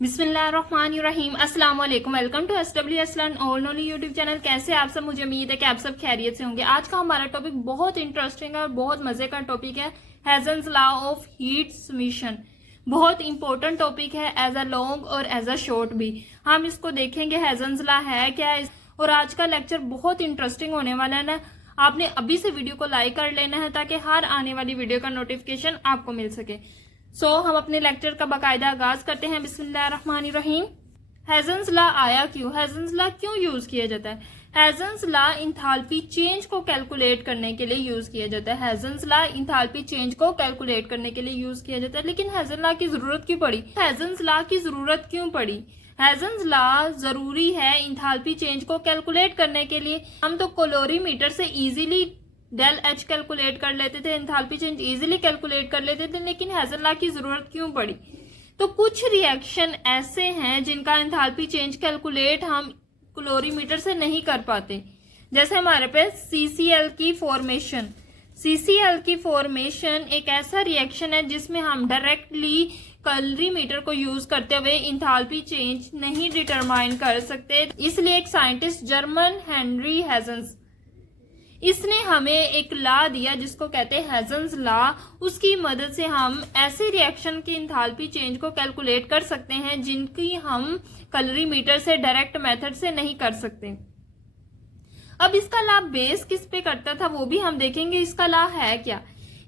बिस्मिल्लाहिर्रहमानिर्रहीम अस्सलाम वालेकुम। Welcome to SW Aslan all knowledge YouTube channel. कैसे आप सब? मुझे उम्मीद है कि आप सब खैरियत से होंगे। आज का हमारा टॉपिक बहुत इंटरेस्टिंग है और बहुत मजे का टॉपिक है, हेजन्स लॉ ऑफ हीट समीशन। बहुत इंपॉर्टेंट टॉपिक है, एज अ लॉन्ग और एज अ शॉर्ट भी। हम इसको देखेंगे हेजन्स लॉ है क्या है। और आज का लेक्चर बहुत इंटरेस्टिंग होने वाला है ना। आपने अभी से वीडियो को लाइक कर लेना है ताकि हर आने वाली वीडियो का नोटिफिकेशन आपको मिल सके। हम अपने लेक्चर का बाकायदा आगाज करते हैं। बिस्मिल्लाहिर्रहमानिर्रहीम। हेजन्स लॉ आया क्यों? हेजन्स लॉ क्यों यूज किया जाता है? हेजन्स लॉ इंथाल्पी चेंज को कैलकुलेट करने के लिए यूज किया जाता है। हेजन्स लॉ इंथाल्पी चेंज को कैलकुलेट करने के लिए यूज किया जाता है। लेकिन हेजन्स लॉ की जरूरत क्यों पड़ी? हेजन्स लॉ की जरूरत क्यों पड़ी? हेजन्स लॉ जरूरी है इंथाल्पी चेंज को कैलकुलेट करने के लिए। हम तो कैलोरीमीटर से इजीली डेल एच कैलकुलेट कर लेते थे, एंथैल्पी चेंज इजीली कैलकुलेट कर लेते थे। लेकिन हेजन्स लॉ की जरूरत क्यों पड़ी? तो कुछ रिएक्शन ऐसे हैं जिनका एंथैल्पी चेंज कैलकुलेट हम कैलोरीमीटर से नहीं कर पाते। जैसे हमारे पास CCl की फॉर्मेशन। CCl की फॉर्मेशन एक ऐसा रिएक्शन है जिसमें हम डायरेक्टली कैलोरीमीटर को यूज करते हुए एंथैल्पी चेंज नहीं डिटरमाइन कर सकते। इसलिए एक साइंटिस्ट जर्मन हेनरी हेजन्स, इसने हमें एक लॉ दिया जिसको कहते हैं हेजन्स लॉ। उसकी मदद से हम ऐसे रिएक्शन की एंथैल्पी चेंज को कैलकुलेट कर सकते हैं जिनकी हम कैलोरीमीटर से डायरेक्ट मेथड से नहीं कर सकते। अब इसका लॉ बेस किस पे करता था वो भी हम देखेंगे। इसका लॉ है क्या?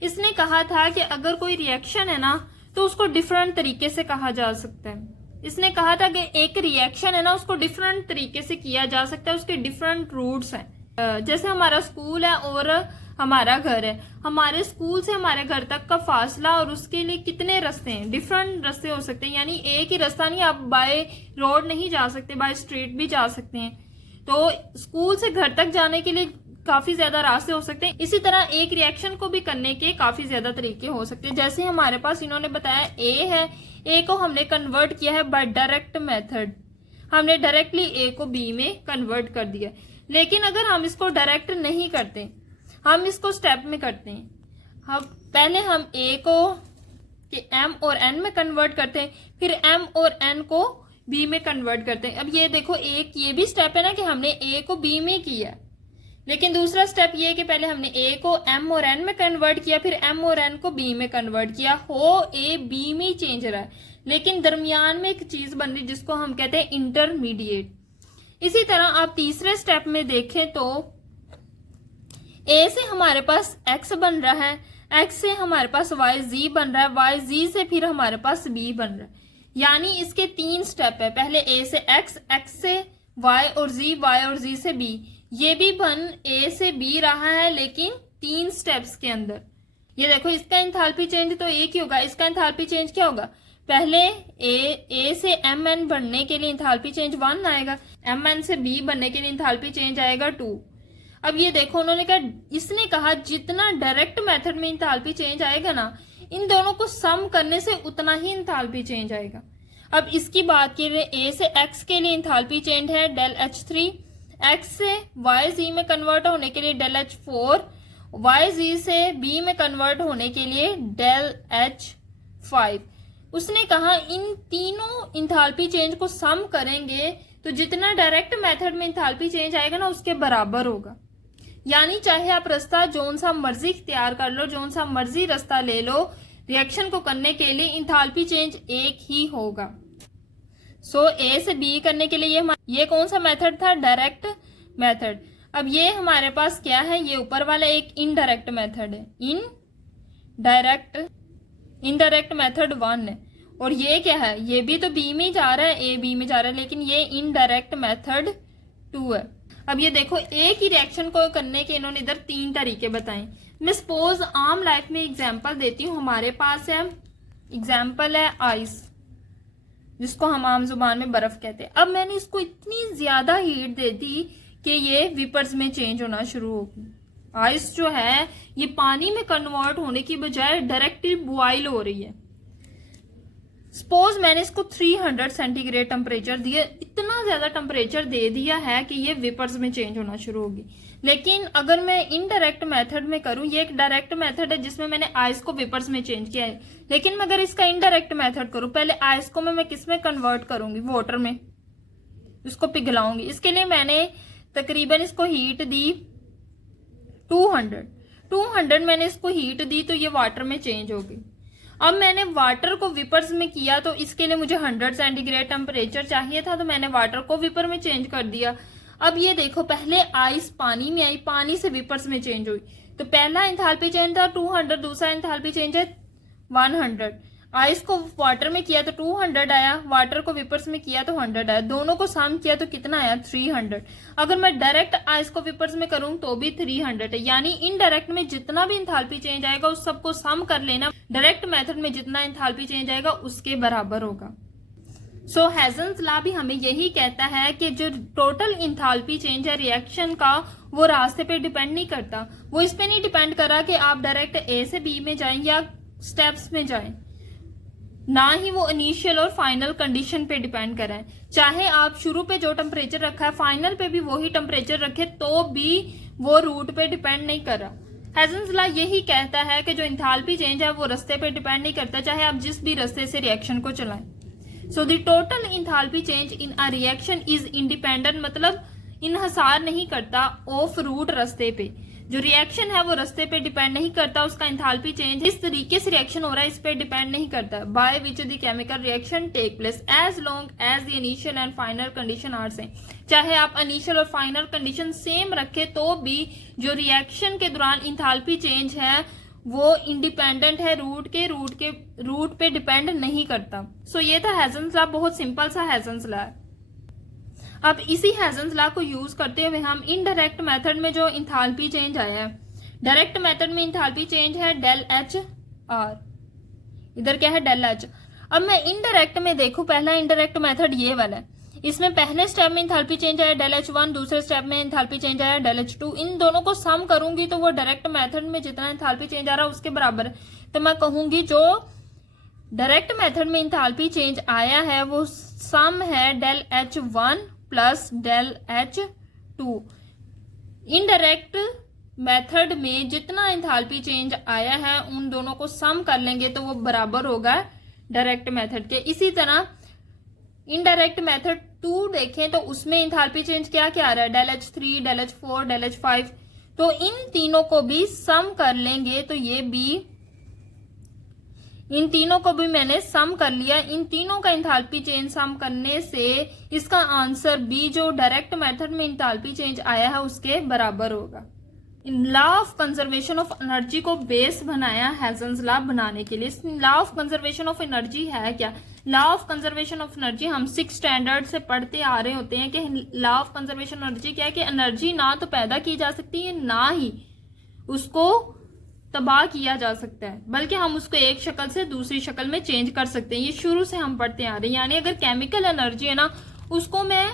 इसने कहा था कि अगर कोई रिएक्शन है ना तो उसको डिफरेंट तरीके से कहा जा सकता है। इसने कहा था कि एक रिएक्शन है ना उसको डिफरेंट तरीके से किया जा सकता है, उसके डिफरेंट रूट्स हैं। जैसे हमारा स्कूल है और हमारा घर है। हमारे स्कूल से हमारे घर तक का फासला और उसके लिए कितने रास्ते हैं? डिफरेंट रास्ते हो सकते हैं, यानी एक ही रास्ता नहीं। आप बाय रोड नहीं जा सकते, बाय स्ट्रीट भी जा सकते हैं। तो स्कूल से घर तक जाने के लिए काफी ज्यादा रास्ते हो सकते हैं। इसी तरह एक रिएक्शन को भी करने के काफी ज्यादा तरीके हो सकते हैं। जैसे हमारे पास इन्होंने बताया ए है, ए को हमने कन्वर्ट किया है बाय डायरेक्ट मेथड। हमने डायरेक्टली ए को बी में कन्वर्ट कर दिया। लेकिन अगर हम इसको डायरेक्ट नहीं करते, हम इसको स्टेप में करते हैं। पहले हम ए को एम और एन में कन्वर्ट करते हैं, फिर एम और एन को बी में कन्वर्ट करते हैं। अब ये देखो, एक ये भी स्टेप है ना कि हमने ए को बी में किया। लेकिन दूसरा स्टेप ये है कि पहले हमने ए को एम और एन में कन्वर्ट किया, फिर एम और एन को बी में कन्वर्ट किया। हो ए बी में चेंज रहा है, लेकिन दरमियान में एक चीज बन रही जिसको हम कहते हैं इंटरमीडिएट। इसी तरह आप तीसरे स्टेप में देखें तो ए से हमारे पास एक्स बन रहा है, एक्स से हमारे पास वाई जी बन रहा है, वाई जी से फिर हमारे पास बी बन रहा है। यानी इसके 3 स्टेप है। पहले ए से एक्स, एक्स से वाई और जी, वाई और जी से बी। ये भी बन ए से बी रहा है लेकिन 3 स्टेप्स के अंदर। ये देखो, इसका एंथैल्पी चेंज तो एक ही होगा। इसका एंथैल्पी चेंज क्या होगा? पहले ए से एम एन बनने के लिए एंथैल्पी चेंज 1 आएगा, एम एन से बी बनने के लिए एंथैल्पी चेंज आएगा 2। अब ये देखो, उन्होंने कहा, इसने कहा जितना डायरेक्ट मेथड में एंथैल्पी चेंज आएगा ना, इन दोनों को सम करने से उतना ही एंथैल्पी चेंज आएगा। अब इसकी बात की ए से एक्स के लिए एंथैल्पी चेंज है डेल H3, एक्स से वाई जी में कन्वर्ट होने के लिए डेल H4, वाई जी से बी में कन्वर्ट होने के लिए डेल H5। उसने कहा इन तीनों इंथैल्पी चेंज को सम करेंगे तो जितना डायरेक्ट मेथड में इंथैल्पी चेंज आएगा ना उसके बराबर होगा। यानी चाहे आप रास्ता जोन सा मर्जी इख्तियार कर लो, जोन सा मर्जी रास्ता ले लो, रिएक्शन को करने के लिए इंथैल्पी चेंज एक ही होगा। ए से बी करने के लिए ये कौन सा मेथड था? Direct method. अब ये हमारे पास क्या है? ये ऊपर वाला एक इनडायरेक्ट मेथड है, इनडायरेक्ट मेथड 1 है। और ये क्या है? ये भी तो बी में जा रहा है, ए बी में जा रहा है, लेकिन ये इनडायरेक्ट मेथड 2 है। अब ये देखो, एक ही रिएक्शन को करने के इन्होंने इधर 3 तरीके बताए। मैं सपोज आम लाइफ में एग्जांपल देती हूँ। हमारे पास है एग्जांपल है आइस, जिसको हम आम जुबान में बर्फ कहते हैं। अब मैंने इसको इतनी ज्यादा हीट दे दी कि ये विपर्स में चेंज होना शुरू होगी। आइस जो है ये पानी में कन्वर्ट होने की बजाय डायरेक्टली बॉइल हो रही है। सपोज मैंने इसको 300 सेंटीग्रेड टेम्परेचर दिया, इतना इतना ज्यादा टेम्परेचर दे दिया है कि ये वेपर्स में चेंज होना शुरू होगी। लेकिन अगर मैं इनडायरेक्ट मेथड में करूं, ये एक डायरेक्ट मेथड है जिसमें मैंने आइस को वेपर्स में चेंज किया है, लेकिन मैं अगर इसका इनडायरेक्ट मेथड करूं, पहले आइस को मैं किस में कन्वर्ट करूंगी, वाटर में, इसको पिघलाऊंगी। इसके लिए मैंने तकरीबन इसको हीट दी 200 मैंने इसको हीट दी तो ये वाटर में चेंज हो गई। अब मैंने वाटर को विपर्स में किया तो इसके लिए मुझे 100 सेंटीग्रेड टेम्परेचर चाहिए था, तो मैंने वाटर को विपर में चेंज कर दिया। अब ये देखो, पहले आइस पानी में आई, पानी से विपर्स में चेंज हुई, तो पहला एंथैल्पी चेंज था 200, दूसरा एंथैल्पी चेंज है 100। आइस को वाटर में किया तो 200 आया, वाटर को विपर्स में किया तो 100 आया, दोनों को सम किया तो कितना आया 300। अगर मैं डायरेक्ट आइस को विपर्स में करूं तो भी 300 है, यानी इनडायरेक्ट में जितना भी एंथैल्पी चेंज आएगा उस सबको सम कर लेना, डायरेक्ट मेथड में जितना एंथैल्पी चेंज आएगा उसके बराबर होगा। सो हेजन्स लॉ भी हमें यही कहता है कि जो टोटल इंथाल्पी चेंज है रिएक्शन का, वो रास्ते पे डिपेंड नहीं करता, वो इस पे नहीं डिपेंड करा कि आप डायरेक्ट ए से बी में जाएं या स्टेप्स में जाएं, ना ही वो इनिशियल और फाइनल कंडीशन पे डिपेंड कर रहा है। चाहे आप शुरू पे जो टेम्परेचर रखा है फाइनल पे भी वही टेम्परेचर रखे तो भी वो रूट पे डिपेंड नहीं कर रहा। हेजन्स लॉ यही कहता है कि जो इंथाल्पी चेंज है वो रास्ते पे डिपेंड नहीं करता, चाहे आप जिस भी रास्ते से रिएक्शन को चलाएं। So the total enthalpy change in a reaction is independent, मतलब इनहसार नहीं करता ऑफ रूट रास्ते पे। जो रिएक्शन है वो रास्ते पे डिपेंड नहीं करता, उसका इंथाल्पी चेंज इस तरीके से रिएक्शन हो रहा है इस पे डिपेंड नहीं करता। By which the chemical reaction take place as long as the initial and final condition are same. चाहे आप इनिशियल और फाइनल कंडीशन सेम रखे तो भी जो रिएक्शन के दौरान इंथाल्पी चेंज है वो इंडिपेंडेंट है रूट पे डिपेंड नहीं करता। सो ये था हेजन्स लॉ, बहुत सिंपल सा हेजन्स लॉ है। अब इसी हेजन्स लॉ को यूज करते हुए हम इनडायरेक्ट मेथड में जो इंथाल्पी चेंज आया है, डायरेक्ट मेथड में इंथाल्पी चेंज है डेल एच आर, इधर क्या है डेल एच। अब मैं इनडायरेक्ट में देखूं, पहला इनडायरेक्ट मेथड ये वाला है, इसमें पहले स्टेप में इंथाल्पी चेंज आया डेल एच 1, दूसरे स्टेप में इंथाल्पी चेंज आया डेल एच 2। इन दोनों को सम करूंगी तो वो डायरेक्ट मेथड में जितना इंथाल्पी चेंज आ रहा है उसके बराबर है। तो मैं कहूंगी जो डायरेक्ट मेथड में इंथाल्पी चेंज आया है वो सम है del H 1 plus del H 2। Indirect method में जितना इंथाल्पी चेंज आया है उन दोनों को सम कर लेंगे तो वो बराबर होगा डायरेक्ट मेथड के। इसी तरह इनडायरेक्ट मेथड 2 देखें तो उसमें इंथाल्पी चेंज क्या क्या आ रहा है, del H 3, del H 4, del H 5। तो इन तीनों को भी सम कर लेंगे तो ये भी, इन तीनों को भी मैंने सम कर लिया। इन तीनों का इंथाल्पी चेंज सम करने से इसका आंसर बी जो डायरेक्ट मेथड में इंथाल्पी चेंज आया है उसके बराबर होगा। Law of conservation of energy को बेस बनाया हेजन्स लॉ बनाने के लिए। Law of conservation of energy है क्या? Law of conservation of energy हम 6 स्टैंडर्ड से पढ़ते आ रहे होते हैं कि लॉ ऑफ कंजर्वेशन एनर्जी क्या है कि एनर्जी ना तो पैदा की जा सकती है ना ही उसको तबाह किया जा सकता है, बल्कि हम उसको एक शक्ल से दूसरी शक्ल में चेंज कर सकते हैं। ये शुरू से हम पढ़ते आ रहे हैं। यानी अगर केमिकल एनर्जी है ना उसको मैं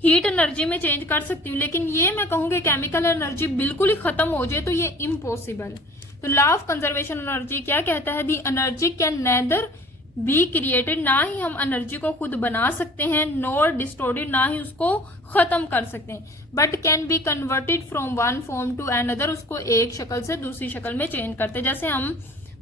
हीट एनर्जी में चेंज कर सकती हूँ, लेकिन ये मैं कहूँगी केमिकल एनर्जी बिल्कुल ही खत्म हो जाए तो ये इम्पॉसिबल है। तो लॉ ऑफ कंजर्वेशन एनर्जी क्या कहता है? दी energy can nether be created, ना ही हम एनर्जी को खुद बना सकते हैं, नॉर डिस्टोर्टेड, ना ही उसको खत्म कर सकते हैं, but can be converted from one form to another, उसको एक शक्ल से दूसरी शक्ल में चेंज करते हैं। जैसे हम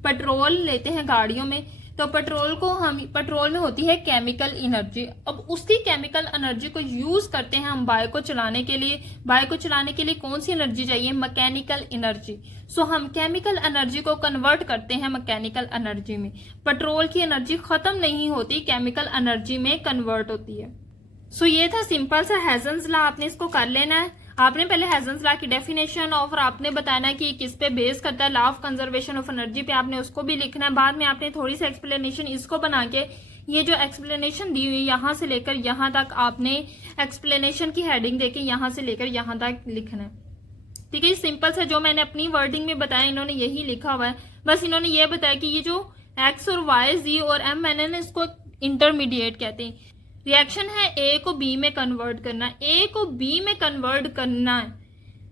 पेट्रोल लेते हैं गाड़ियों में तो पेट्रोल में होती है केमिकल एनर्जी। अब उसकी केमिकल एनर्जी को यूज करते हैं हम बाइक को चलाने के लिए। बाइक को चलाने के लिए कौन सी एनर्जी चाहिए? Mechanical energy. सो हम केमिकल एनर्जी को कन्वर्ट करते हैं मैकेनिकल एनर्जी में। पेट्रोल की एनर्जी खत्म नहीं होती, केमिकल एनर्जी में कन्वर्ट होती है। सो ये था सिंपल सा हेजन्स लॉ, आपने इसको कर लेना है। आपने पहले हेजन्स लॉ की डेफिनेशन और आपने बताना है कि किस पे बेस करता है, law of conservation of energy पे आपने उसको भी लिखना है। बाद में आपने थोड़ी सी एक्सप्लेनेशन इसको बना के, ये जो एक्सप्लेनेशन दी हुई यहाँ से लेकर यहाँ तक आपने एक्सप्लेनेशन की हेडिंग देके यहाँ से लेकर यहाँ तक लिखना है। ठीक है, सिंपल सा जो मैंने अपनी वर्डिंग में बताया इन्होंने यही लिखा हुआ है। बस इन्होंने ये बताया कि ये जो एक्स और वाई जी और एम मैंने इसको इंटरमीडिएट कहते हैं। रिएक्शन है ए को बी में कन्वर्ट करना, ए को बी में कन्वर्ट करना है,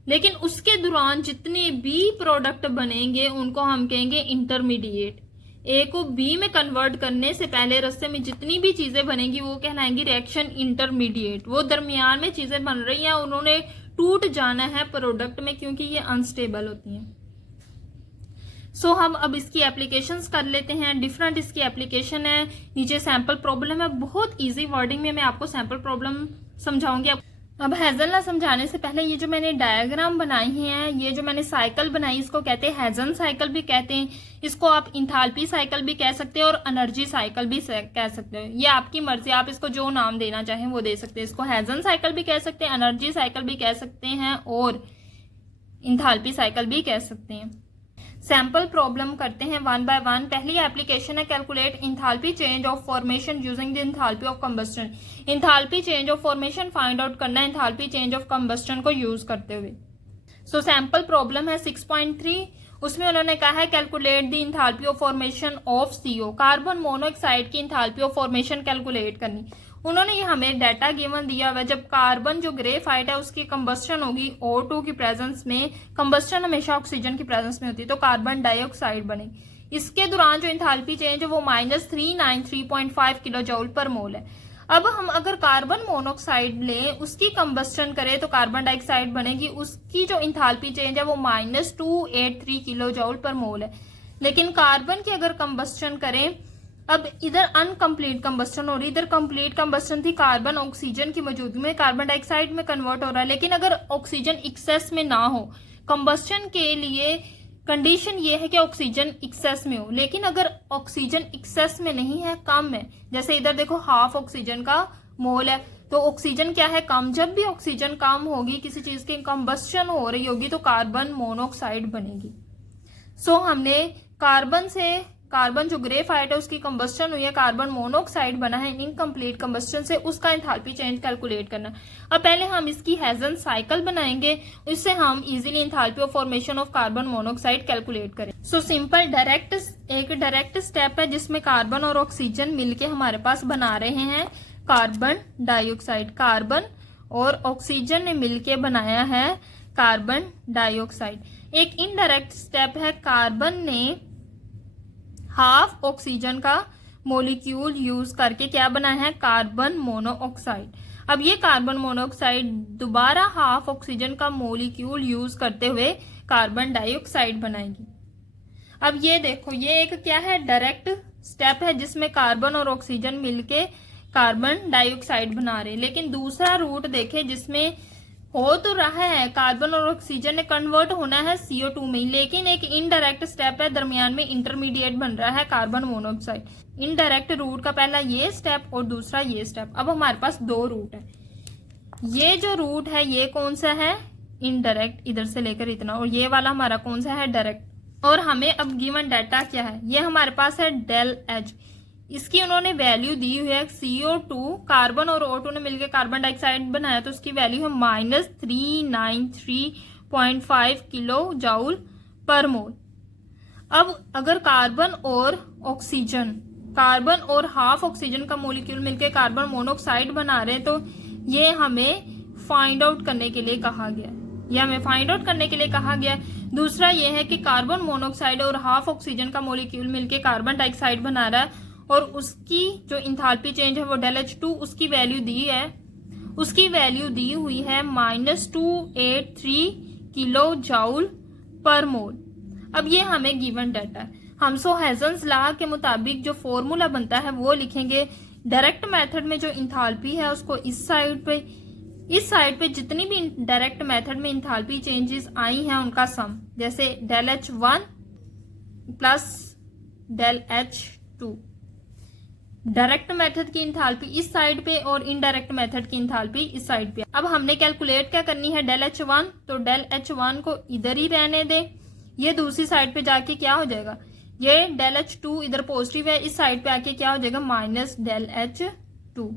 लेकिन उसके दौरान जितने भी प्रोडक्ट बनेंगे उनको हम कहेंगे इंटरमीडिएट। ए को बी में कन्वर्ट करने से पहले रास्ते में जितनी भी चीजें बनेंगी वो कहलाएंगी रिएक्शन इंटरमीडिएट। वो दरमियान में चीजें बन रही हैं, उन्होंने टूट जाना है प्रोडक्ट में, क्योंकि ये अनस्टेबल होती हैं। सो हम अब इसकी एप्लीकेशंस कर लेते हैं। डिफरेंट इसकी एप्लीकेशन है। नीचे सैंपल प्रॉब्लम है, बहुत इजी वर्डिंग में मैं आपको सैंपल प्रॉब्लम समझाऊंगी। अब हेजल समझाने से पहले ये जो मैंने डायग्राम बनाई हैं, ये जो मैंने साइकिल बनाई, इसको कहते हैं हेजन साइकिल भी कहते हैं। इसको आप इंथाल्पी साइकिल भी कह सकते हैं और एनर्जी साइकिल भी कह सकते हैं। ये आपकी मर्जी, आप इसको जो नाम देना चाहें वो दे सकते हैं। इसको हेजन साइकिल भी कह सकते हैं, एनर्जी साइकिल भी कह सकते हैं और इंथाल्पी साइकिल भी कह सकते हैं। सैंपल प्रॉब्लम करते हैं वन बाय वन। पहली एप्लीकेशन है calculate enthalpy change of formation using the enthalpy of combustion. Enthalpy change of formation find out करना है इंथाल्पी चेंज ऑफ कंबस्टन को यूज करते हुए। सो सैंपल प्रॉब्लम है 6.3। उसमें उन्होंने कहा है calculate the enthalpy of formation of CO, carbon monoxide की इंथाल्पी ऑफ फॉर्मेशन कैलकुलेट करनी। उन्होंने ये हमें डाटा गिवन दिया हुआ है, जब कार्बन जो ग्रेफाइट है उसकी कंबस्टन होगी O2 की प्रेजेंस में, कंबस्टन हमेशा ऑक्सीजन की प्रेजेंस में होती है, तो कार्बन डाइऑक्साइड बने। इसके दौरान जो इंथाल्पी चेंज है वो -393.5 किलो जूल पर मोल है। अब हम अगर कार्बन मोनोऑक्साइड लें, उसकी कंबस्टन करें तो कार्बन डाइऑक्साइड बनेगी, उसकी जो इंथाल्पी चेंज है वो -283 किलो जूल पर मोल है। लेकिन कार्बन की अगर कंबस्टन करें, अब इधर अनकंप्लीट कंबस्टन हो रही, इधर कंप्लीट कंबस्टन थी, कार्बन ऑक्सीजन की मौजूदगी में कार्बन डाइऑक्साइड में कन्वर्ट हो रहा है। लेकिन अगर ऑक्सीजन एक्सेस में ना हो, कंबस्टन के लिए कंडीशन ये है कि ऑक्सीजन एक्सेस में हो। लेकिन अगर ऑक्सीजन एक्सेस में नहीं है, कम है, जैसे इधर देखो हाफ ऑक्सीजन का मोल है, तो ऑक्सीजन क्या है, कम। जब भी ऑक्सीजन कम होगी, किसी चीज की कंबस्टन हो रही होगी, तो कार्बन मोनोऑक्साइड बनेगी। सो हमने कार्बन जो ग्रेफाइट है उसकी कंबस्टन हुई है, कार्बन मोनोऑक्साइड बना है इनकम्प्लीट कंबस्टन से, उसका एंथैल्पी चेंज कैलकुलेट करना। अब पहले हम इसकी हेजन साइकिल बनाएंगे, इससे हम easily enthalpy of formation of carbon monoxide calculate करें। सो सिंपल डायरेक्ट स्टेप है जिसमें कार्बन और ऑक्सीजन मिलके हमारे पास बना रहे हैं कार्बन डाइऑक्साइड। कार्बन और ऑक्सीजन ने मिलके बनाया है कार्बन डाइऑक्साइड। एक इनडायरेक्ट स्टेप है, कार्बन ने हाफ ऑक्सीजन का मोलिक्यूल यूज करके क्या बनाया है, कार्बन मोनोऑक्साइड। अब ये कार्बन मोनोऑक्साइड दोबारा हाफ ऑक्सीजन का मोलिक्यूल यूज करते हुए कार्बन डाइऑक्साइड बनाएगी। अब ये देखो, ये एक क्या है, डायरेक्ट स्टेप है जिसमें कार्बन और ऑक्सीजन मिलके कार्बन डाइऑक्साइड बना रहे हैं। लेकिन दूसरा रूट देखे जिसमें हो तो रहा है, कार्बन और ऑक्सीजन ने कन्वर्ट होना है CO2 में, लेकिन एक इनडायरेक्ट स्टेप है, दरमियान में इंटरमीडिएट बन रहा है कार्बन मोनोऑक्साइड। इनडायरेक्ट रूट का पहला ये स्टेप और दूसरा ये स्टेप। अब हमारे पास दो रूट है। ये जो रूट है ये कौन सा है, इनडायरेक्ट, इधर से लेकर इतना, और ये वाला हमारा कौन सा है, डायरेक्ट। और हमें अब गिवन डाटा क्या है, ये हमारे पास है डेल एच। इसकी उन्होंने वैल्यू दी हुई है CO2, कार्बन और O2 ने मिलकर कार्बन डाइऑक्साइड बनाया, तो उसकी वैल्यू है -393.5 किलो जूल पर मोल। अब अगर कार्बन और हाफ ऑक्सीजन का मोलिक्यूल मिलकर कार्बन मोनोऑक्साइड बना रहे हैं, तो ये हमें फाइंड आउट करने के लिए कहा गया। दूसरा ये है कि कार्बन मोनोऑक्साइड और हाफ ऑक्सीजन का मोलिक्यूल मिलकर कार्बन डाइऑक्साइड बना रहा है, और उसकी जो इंथाल्पी चेंज है वो ΔH2, उसकी वैल्यू दी हुई है -283 किलो जूल पर मोल। अब ये हमें गिवन डाटा है। हम हेजन्स लॉ के मुताबिक जो फॉर्मूला बनता है वो लिखेंगे। डायरेक्ट मेथड में जो इंथाल्पी है उसको इस साइड पे जितनी भी डायरेक्ट मेथड में इंथाल्पी चेंजेस आई हैं उनका सम, जैसे ΔH1 plus ΔH2। Direct method की इंथाल्पी इस साइड पे और इनडायरेक्ट मेथड की इंथाल्पी इस साइड पे। अब हमने कैलकुलेट क्या करनी है, ΔH1, तो ΔH1 को इधर ही रहने दे, ये दूसरी साइड पे जाके क्या हो जाएगा, ये ΔH2 इधर पॉजिटिव है, इस साइड पे आके क्या हो जाएगा, -ΔH2।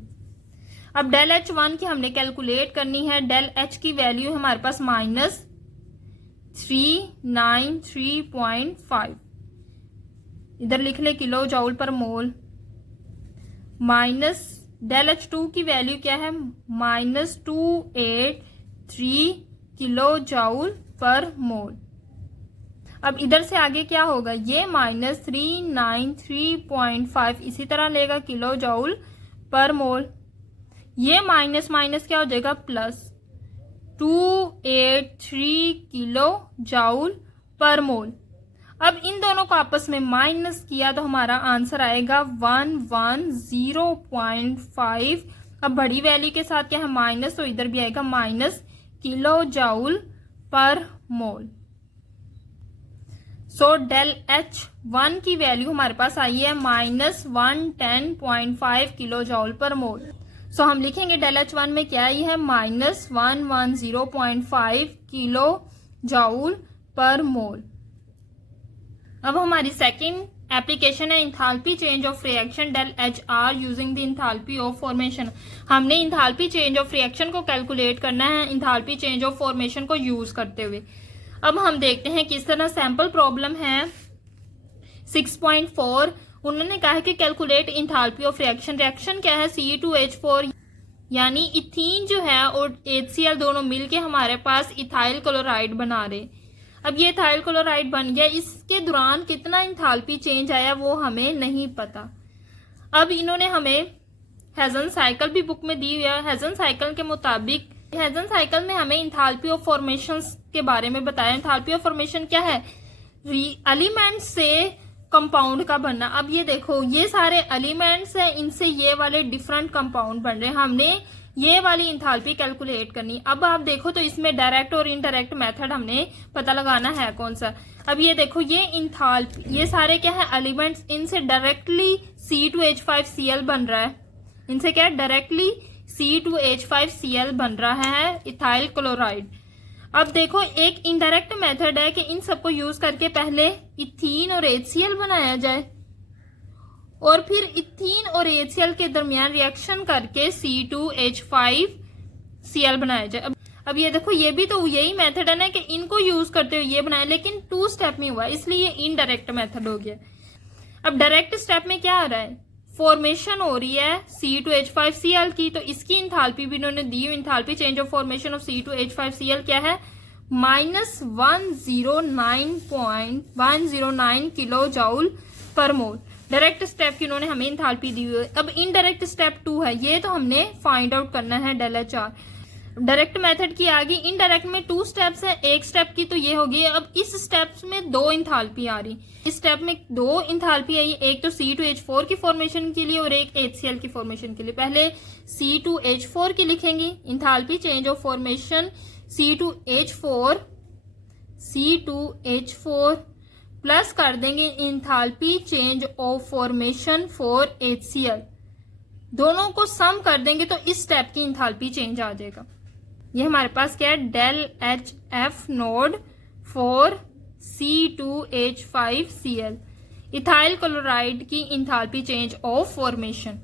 अब ΔH1 की हमने कैलकुलेट करनी है। ΔH की वैल्यू है हमारे पास -393.5, इधर लिख ले kilo joule per mole, minus ΔH2 की वैल्यू क्या है, -283 किलो जूल पर मोल। अब इधर से आगे क्या होगा, ये माइनस 393.5 इसी तरह लेगा किलो जूल पर मोल। ये माइनस माइनस क्या हो जाएगा, plus 283 kilo joule per mole. अब इन दोनों को आपस में माइनस किया तो हमारा आंसर आएगा 110.5। अब बड़ी वैल्यू के साथ क्या है, माइनस, तो इधर भी आएगा minus kilo joule per mole. So del H1 की वैल्यू हमारे पास आई है minus 110.5 kilo joule per mole. सो हम लिखेंगे डेल H1 में क्या आई है, minus 110.5 kilo joule per mole. अब हमारी सेकंड एप्लीकेशन है enthalpy change of reaction del HR using the enthalpy of formation. हमने इंथाल्पी चेंज ऑफ रिएक्शन को कैलकुलेट करना है इंथाल्पी चेंज ऑफ फॉर्मेशन को यूज करते हुए। अब हम देखते हैं किस तरह। सैंपल प्रॉब्लम है 6.4। उन्होंने कहा है कि calculate enthalpy of reaction. Reaction क्या है, C2H4 यानी इथीन जो है और HCl दोनों मिलके हमारे पास इथाइल क्लोराइड बना रहे। अब ये इथाइल क्लोराइड बन गया, इसके दौरान कितना इंथाल्पी चेंज आया वो हमें नहीं पता। अब इन्होंने हमें हेजन साइकिल भी बुक में दी हुई है। हेजन साइकिल के मुताबिक हेजन साइकिल में हमें इंथाल्पी ऑफ फॉर्मेशन के बारे में बताया। इंथाल्पी ऑफ फॉर्मेशन क्या है, एलिमेंट से कंपाउंड का बनना। अब ये देखो, ये सारे एलिमेंट्स हैं, इनसे ये वाले डिफरेंट कंपाउंड बन रहे हैं। हमने ये वाली इंथाल्पी कैलकुलेट करनी। अब आप देखो तो इसमें डायरेक्ट और इनडायरेक्ट मेथड हमने पता लगाना है कौन सा। अब ये देखो, ये इंथाल्पी, ये सारे क्या है एलिमेंट्स, इनसे डायरेक्टली C2H5Cl बन रहा है। इनसे क्या डायरेक्टली C2H5Cl बन रहा है इथाइल क्लोराइड। अब देखो, एक इनडायरेक्ट मेथड है कि इन सबको यूज करके पहले इथीन और HCl बनाया जाए और फिर इथीन और HCl के दरमियान रिएक्शन करके C2H5Cl बनाया जाए। अब ये देखो, ये भी तो यही मेथड है ना कि इनको यूज करते हुए ये बनाए, लेकिन 2 स्टेप में हुआ, इसलिए इनडायरेक्ट मेथड हो गया। अब डायरेक्ट स्टेप में क्या आ रहा है, फॉर्मेशन हो रही है C2H5Cl की, तो इसकी इंथाल्पी भी इन्होंने दी हुई। Enthalpy change of formation of C2H5Cl क्या है, माइनस 109 किलो जूल पर मोल। डायरेक्ट स्टेप की उन्होंने हमें इंथाल्पी दी हुई है। अब इनडायरेक्ट स्टेप 2 है, ये तो हमने फाइंड आउट करना है डेल HR। डायरेक्ट मेथड की आ गई, इनडायरेक्ट में 2 स्टेप्स हैं, एक स्टेप की तो ये होगी। अब इस स्टेप्स में 2 इंथाल्पी आ रही। इस स्टेप में 2 इंथाल्पी आई, एक तो C2H4 की फॉर्मेशन के लिए और एक HCl की फॉर्मेशन के लिए। पहले C2H4 की लिखेंगे, enthalpy change of formation C2H4 plus कर देंगे enthalpy change of formation for HCl। दोनों को सम कर देंगे तो इस स्टेप की इंथाल्पी चेंज आ जाएगा। ये हमारे पास क्या है, del HF nought for C2H5Cl, ethyl chloride की इंथाल्पी चेंज ऑफ फॉर्मेशन।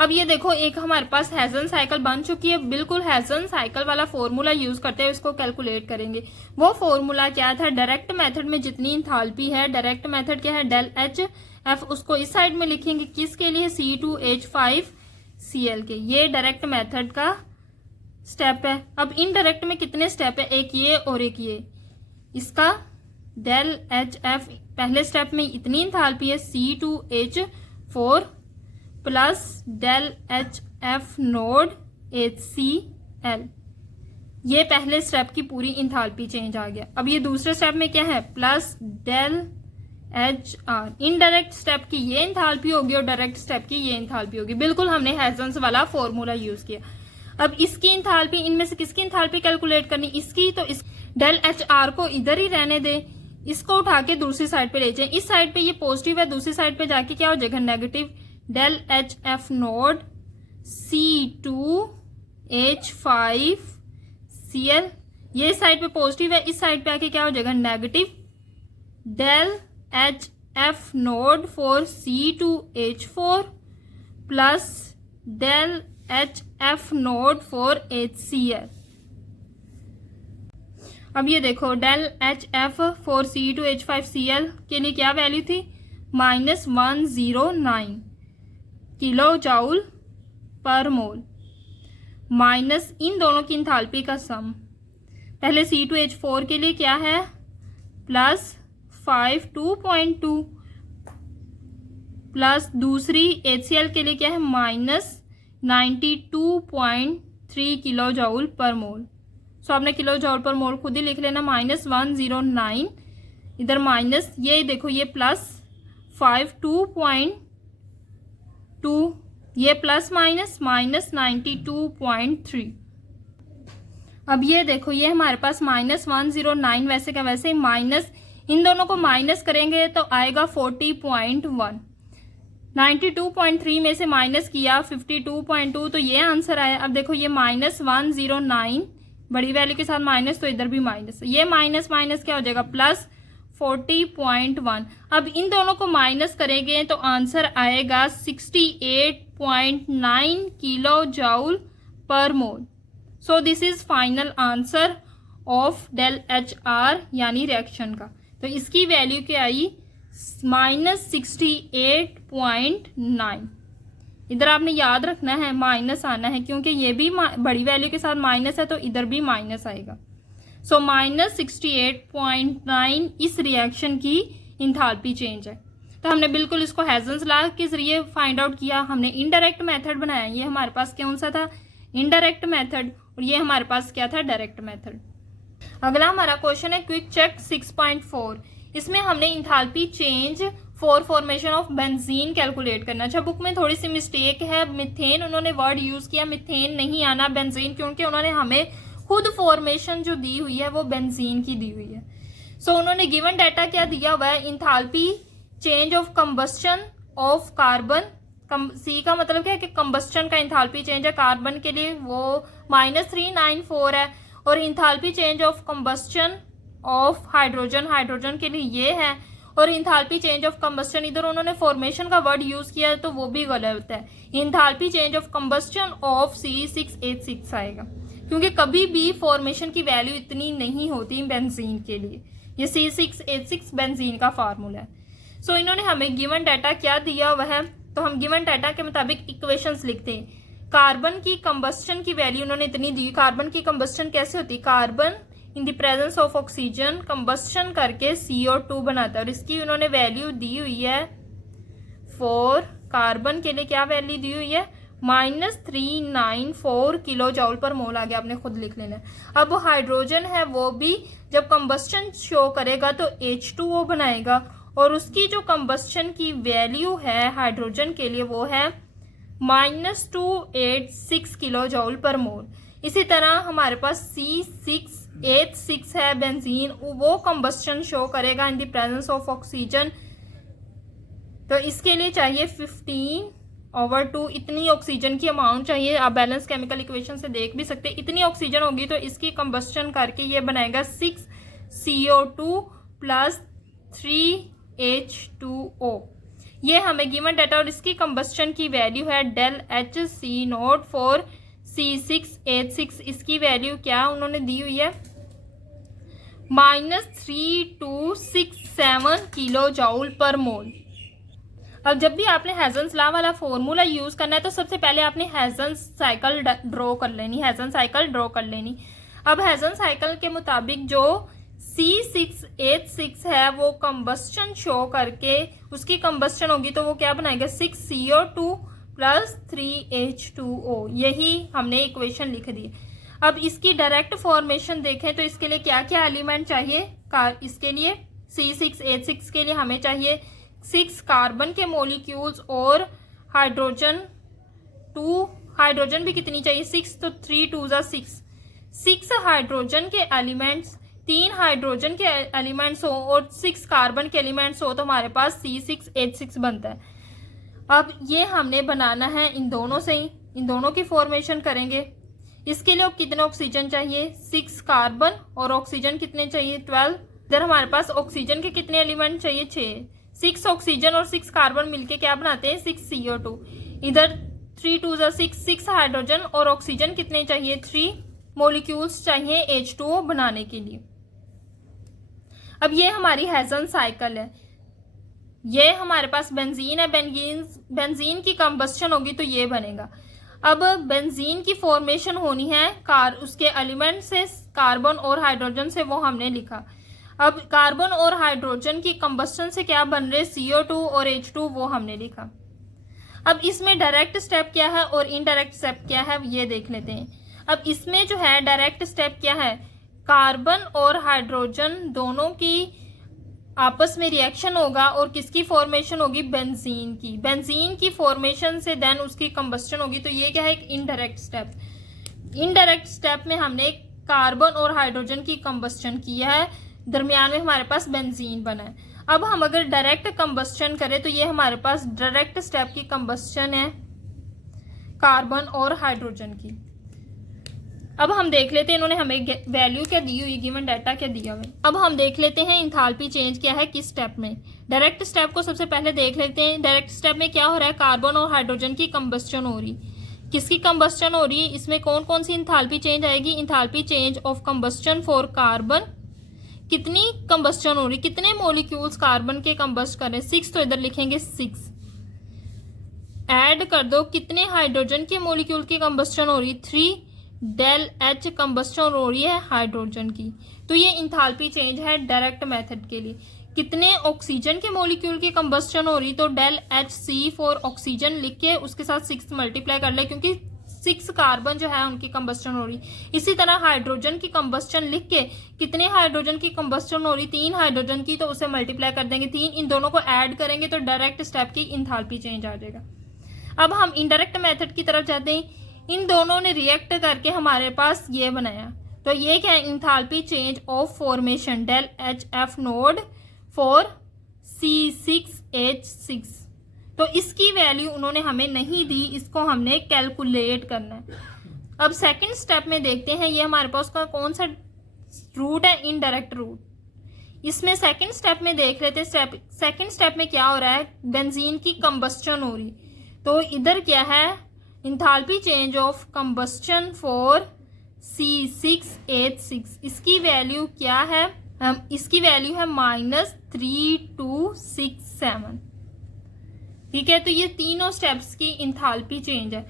अब ये देखो, एक हमारे पास हेजन साइकिल बन चुकी है। बिल्कुल हेजन साइकिल वाला फॉर्मूला यूज करते हुए इसको कैलकुलेट करेंगे। वो फॉर्मूला क्या था, डायरेक्ट मेथड में जितनी इंथाल्पी है, डायरेक्ट मेथड क्या है, डेल HF, उसको इस साइड में लिखेंगे किसके लिए, C2H5Cl के। ये डायरेक्ट मेथड का स्टेप है। अब इनडायरेक्ट में कितने स्टेप है, एक ये और एक ये। इसका डेल HF पहले स्टेप में इतनी इंथाल्पी है C2H4 plus del HF nought HCl। ये पहले स्टेप की पूरी इंथाल्पी चेंज आ गया। अब ये दूसरे स्टेप में क्या है, plus del HR। Indirect step की ये इंथाल्पी होगी और डायरेक्ट स्टेप की ये इंथाल्पी होगी। बिल्कुल हमने हेजन्स वाला फॉर्मूला यूज किया। अब इसकी इंथाल्पी, इनमें से किसकी इंथाल्पी कैलकुलेट करनी, इसकी। तो इस डेल HR को इधर ही रहने दे, इसको उठा के दूसरी साइड पे ले जाए। इस साइड पे ये पॉजिटिव है, दूसरी साइड पे जाके क्या हो जाएगा, negative. Del HF node C2H5Cl, ये साइड पे पॉजिटिव है, इस साइड पे आके क्या हो जाएगा, negative. Del HF nought for C2H4 plus del HF nought for HCl। अब ये देखो, डेल HF फॉर C2H5Cl के लिए क्या वैल्यू थी, minus 109 kilo joule per mole, minus इन दोनों की इंथाल्पी का सम। पहले C2H4 के लिए क्या है, प्लस -52.2 प्लस दूसरी HCl के लिए क्या है -92.3 किलो जूल पर मोल। सो आपने किलो जूल पर मोल खुद ही लिख लेना, -109 इधर माइनस, ये देखो ये प्लस 52.2, ये प्लस माइनस -92.3। अब ये देखो ये हमारे पास -109 वैसे का वैसे माइनस, इन दोनों को माइनस करेंगे तो आएगा 40.1। 92.3 में से माइनस किया 52.2 तो ये आंसर आया। अब देखो ये -109 बड़ी वैल्यू के साथ माइनस, तो इधर भी माइनस, ये माइनस माइनस क्या हो जाएगा प्लस 40.1। अब इन दोनों को माइनस करेंगे तो आंसर आएगा 68.9 kilo joule per mole. So this is final answer of del H R यानी रिएक्शन का। तो इसकी वैल्यू क्या आई -68.9। इधर आपने याद रखना है माइनस आना है, क्योंकि ये भी बड़ी वैल्यू के साथ माइनस है तो इधर भी माइनस आएगा। सो -68.9 इस रिएक्शन की इंथाल्पी चेंज है। तो हमने बिल्कुल इसको हेजन्स लॉ के जरिए फाइंड आउट किया, हमने इनडायरेक्ट मेथड बनाया। ये हमारे पास कौन सा था, इनडायरेक्ट मेथड, और ये हमारे पास क्या था, डायरेक्ट मेथड। अगला हमारा क्वेश्चन है क्विक चेक 6.4। इसमें हमने enthalpy change for formation of benzene calculate करना। अच्छा बुक में थोड़ी सी मिस्टेक है, मिथेन उन्होंने वर्ड यूज किया, मिथेन नहीं आना बेंजीन, क्योंकि उन्होंने हमें खुद फॉर्मेशन जो दी हुई है वो बेंजीन की दी हुई है। सो उन्होंने गिवन डाटा क्या दिया हुआ है, enthalpy change of combustion of carbon, C का मतलब क्या है कि कंबस्टन का इंथाल्पी चेंज है कार्बन के लिए वो -394 है, और enthalpy change of combustion of hydrogen, hydrogen के लिए ये है, और इंथाल्पी चेंज ऑफ कंबस्टन इधर उन्होंने फॉर्मेशन का वर्ड यूज किया है तो वो भी गलत है, enthalpy change of combustion of C6H6 आएगा, क्योंकि कभी भी फॉर्मेशन की वैल्यू इतनी नहीं होती बेंजीन के लिए। ये C6H6 बेंजीन का फार्मूला है। सो इन्होंने हमें गिवन डाटा क्या दिया हुआ है, तो हम गिवन डाटा के मुताबिक इक्वेशंस लिखते हैं। कार्बन की कंबस्टन की वैल्यू उन्होंने इतनी दी, कार्बन की कंबस्टन कैसे होती है, carbon in the presence of oxygen combustion करके CO2 बनाता है, और इसकी उन्होंने वैल्यू दी हुई है फॉर कार्बन के लिए क्या वैल्यू दी हुई है -394 किलो जूल पर मोल, आगे आपने खुद लिख लेना है। अब हाइड्रोजन है वो भी जब कंबस्टन शो करेगा तो H2O बनाएगा, और उसकी जो कंबस्टन की वैल्यू है हाइड्रोजन के लिए वो है -286 किलो जूल पर मोल। इसी तरह हमारे पास C6H6 है बेंजीन, वो कंबस्टन शो करेगा in the presence of oxygen, तो इसके लिए चाहिए 15/2, इतनी ऑक्सीजन की अमाउंट चाहिए। आप बैलेंस केमिकल इक्वेशन से देख भी सकते हैं, इतनी ऑक्सीजन होगी तो इसकी कंबस्टन करके ये बनाएगा 6CO2 प्लस 3H2O। ये हमें गिवन डाटा, और इसकी कंबस्टन की वैल्यू है डेल HC0 फॉर C6H6, इसकी वैल्यू क्या उन्होंने दी हुई है -3267 किलो जूल पर मोल। अब जब भी आपने हेजन्स लॉ वाला फॉर्मूला यूज करना है तो सबसे पहले आपने हेजन्स साइकिल ड्रॉ कर लेनी, हेजन साइकिल ड्रॉ कर लेनी। अब हेजन साइकिल के मुताबिक जो C6H6 है वो कंबस्टन शो करके उसकी कंबस्टन होगी तो वो क्या बनाएगा 6CO2 प्लस 3H2O, यही हमने इक्वेशन लिख दी। अब इसकी डायरेक्ट फॉर्मेशन देखें तो इसके लिए क्या क्या एलिमेंट चाहिए, इसके लिए C6H6 के लिए हमें चाहिए 6 कार्बन के मॉलिक्यूल्स और हाइड्रोजन 2, हाइड्रोजन भी कितनी चाहिए 6, तो 3 2 6 हाइड्रोजन के एलिमेंट्स, 3 हाइड्रोजन के एलिमेंट्स हो और 6 कार्बन के एलिमेंट्स हो तो हमारे पास C6H6 बनता है। अब ये हमने बनाना है इन दोनों से ही, इन दोनों की फॉर्मेशन करेंगे। इसके लिए कितने ऑक्सीजन चाहिए 6 कार्बन और ऑक्सीजन कितने चाहिए 12। इधर हमारे पास ऑक्सीजन के कितने एलिमेंट चाहिए 6 ऑक्सीजन और 6 कार्बन मिलके क्या बनाते हैं 6CO2। इधर 3 2 6 हाइड्रोजन और ऑक्सीजन कितने चाहिए 3 मॉलिक्यूल्स चाहिए H2O बनाने के लिए। अब ये हमारी हेजन साइकिल है, ये हमारे पास बेंजीन है, बेंजीन की कंबस्टन होगी तो ये बनेगा। अब बेंजीन की फॉर्मेशन होनी है उसके एलिमेंट से कार्बन और हाइड्रोजन से, वो हमने लिखा। अब कार्बन और हाइड्रोजन की कंबस्टन से क्या बन रहे, CO2 और H2, वो हमने लिखा। अब इसमें डायरेक्ट स्टेप क्या है और इनडायरेक्ट स्टेप क्या है ये देख लेते हैं। अब इसमें जो है डायरेक्ट स्टेप क्या है, कार्बन और हाइड्रोजन दोनों की आपस में रिएक्शन होगा और किसकी फॉर्मेशन होगी, बेंजीन की। बेंजीन की फॉर्मेशन से देन उसकी कंबस्टन होगी। तो ये क्या है, एक इनडायरेक्ट स्टेप। इनडायरेक्ट स्टेप में हमने कार्बन और हाइड्रोजन की कंबस्टन की है, दरमियान में हमारे पास बेंजीन बना है। अब हम अगर डायरेक्ट कंबस्टन करें तो ये हमारे पास डायरेक्ट स्टेप की कंबस्टन है कार्बन और हाइड्रोजन की। अब हम देख लेते हैं इन्होंने हमें वैल्यू क्या दी हुई, गिवन डाटा क्या दिया हुआ है। अब हम देख लेते हैं इंथाल्पी चेंज क्या है किस स्टेप में। डायरेक्ट स्टेप को सबसे पहले देख लेते हैं। डायरेक्ट स्टेप में क्या हो रहा है, कार्बन और हाइड्रोजन की कंबस्टन हो रही। किसकी कंबस्टन हो रही है, इसमें कौन कौन सी इंथाल्पी चेंज आएगी, enthalpy change of combustion for carbon. कितनी कंबस्टन हो रही, कितने मॉलिक्यूल्स कार्बन के कंबस्ट कर रहे हैं, 6, तो इधर लिखेंगे 6। ऐड कर दो कितने हाइड्रोजन के मॉलिक्यूल की कंबस्टन हो रही, 3 डेल H कंबस्टन हो रही है हाइड्रोजन की। तो ये इंथाल्पी चेंज है डायरेक्ट मेथड के लिए। कितने ऑक्सीजन के मॉलिक्यूल की कंबस्टन हो रही, तो डेल HC फॉर ऑक्सीजन लिख के उसके साथ 6 मल्टीप्लाई कर ले, क्योंकि 6 कार्बन जो है उनकी कंबस्टन हो रही। इसी तरह हाइड्रोजन की कंबस्टन लिख के कितने हाइड्रोजन की कंबस्टन हो रही, 3 हाइड्रोजन की, तो उसे मल्टीप्लाई कर देंगे 3, इन दोनों को ऐड करेंगे तो डायरेक्ट स्टेप की इंथाल्पी चेंज आ जाएगा। अब हम इनडायरेक्ट मेथड की तरफ जाते हैं। इन दोनों ने रिएक्ट करके हमारे पास ये बनाया, तो ये क्या है, enthalpy change of formation del HF nought for C6H6। तो इसकी वैल्यू उन्होंने हमें नहीं दी, इसको हमने कैलकुलेट करना है। अब सेकंड स्टेप में देखते हैं, ये हमारे पास का कौन सा रूट है, इनडायरेक्ट रूट। इसमें सेकंड स्टेप में देख लेते हैं। सेकंड स्टेप में क्या हो रहा है, बेंजीन की कंबस्टन हो रही। तो इधर क्या है, enthalpy change of combustion for C6H6। इसकी वैल्यू क्या है, इसकी वैल्यू है -3267। ठीक है, तो ये तीनों स्टेप्स की इंथाल्पी चेंज है।